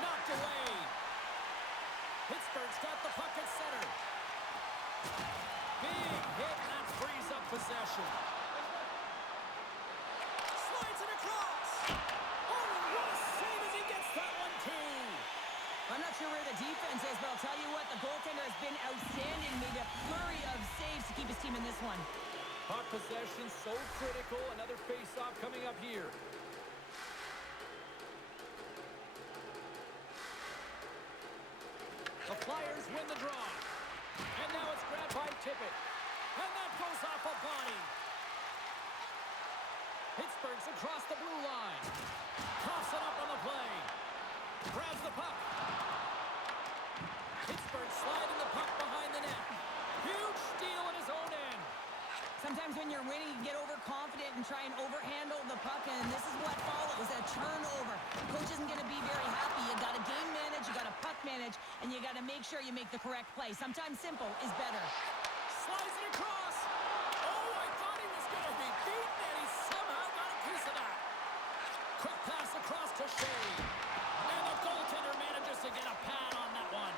Knocked away. Pittsburgh's got the puck at center. Big hit, and that frees up possession. Slides it across. Oh, what a save as he gets that one, too. I'm not sure where the defense is, but I'll tell you what, the goaltender has been outstanding. Made a flurry of saves to keep his team in this one. Puck possession so critical. Another face-off coming up here. The Flyers win the draw. And now it's grabbed by Tippett. And that goes off a body. Pittsburgh's across the blue line. Coughs it up on the play. Grabs the puck. Pittsburgh sliding the puck behind the net. Huge steal in his own end. Sometimes when you're winning, you get overconfident and try and overhandle the puck, and this is what follows, a turnover. Coach isn't going to be very happy. You got to game manage, you got to puck manage, and you got to make sure you make the correct play. Sometimes simple is better. Slides it across. Oh, I thought he was going to be beaten, and he somehow got a piece of that. Quick pass across to Shea. And the goaltender manages to get a pad on that one.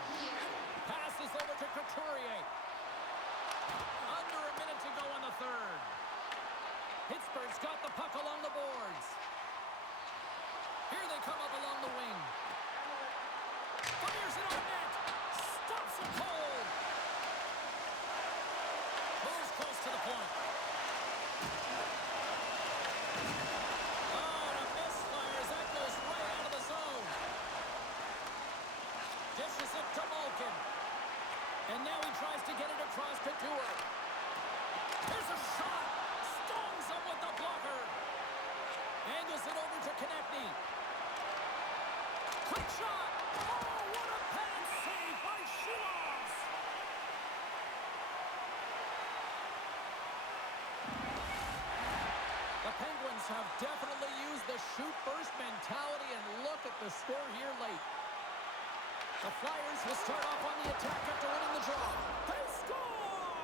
Passes over to Couturier. Under a minute to go in the third. Pittsburgh's got the puck along the boards. Here they come up along the wing. Fires it on net. Stops it cold. Moves close to the point. Oh, and a misfires. That goes right out of the zone. Dishes it to Malkin. And now he tries to get it across to Dewar. Here's a shot. Stones him with the blocker. Angles it over to Konechny. Quick shot. Oh, what a pad save by Shulovs. The Penguins have definitely used the shoot-first mentality, and look at the score here late. The Flyers will start off on the attack after winning the draw. They score!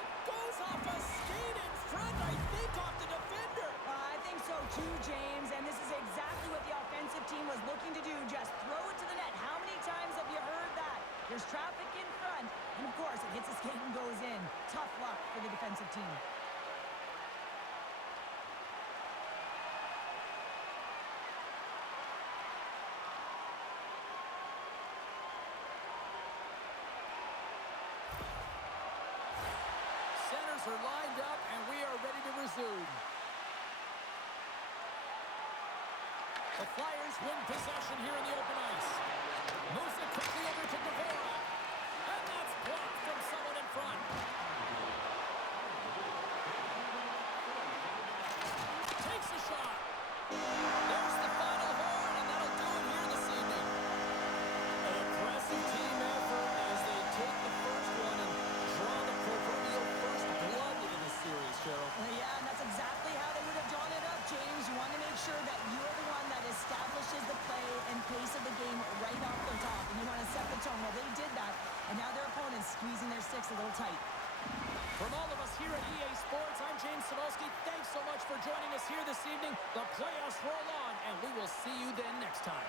It goes off a skate in front, I think, off the defender. I think so too, James, and this is exactly what the offensive team was looking to do. Just throw it to the net. How many times have you heard that? There's traffic in front, and of course, it hits the skate and goes in. Tough luck for the defensive team. Centers are lined up, and we are ready to resume. The Flyers win possession here in the open ice. Moves it quickly over to Dvorak. And that's blocked from someone in front. Takes a shot. There's the final horn, and that'll do it here this evening. An impressive team effort as they take the first one and draw the proverbial first blood into the series, Cheryl. Yeah, and that's exactly how they would have drawn it up, James. You want to make sure that you're the one that establishes the play and pace of the game right off the top, and you want to set the tone. Well, they did that, and now their opponent's squeezing their sticks a little tight. From all of us here at EA Sports, I'm James Cebulski. Thanks so much for joining us here this evening. The playoffs roll on, and we will see you then next time.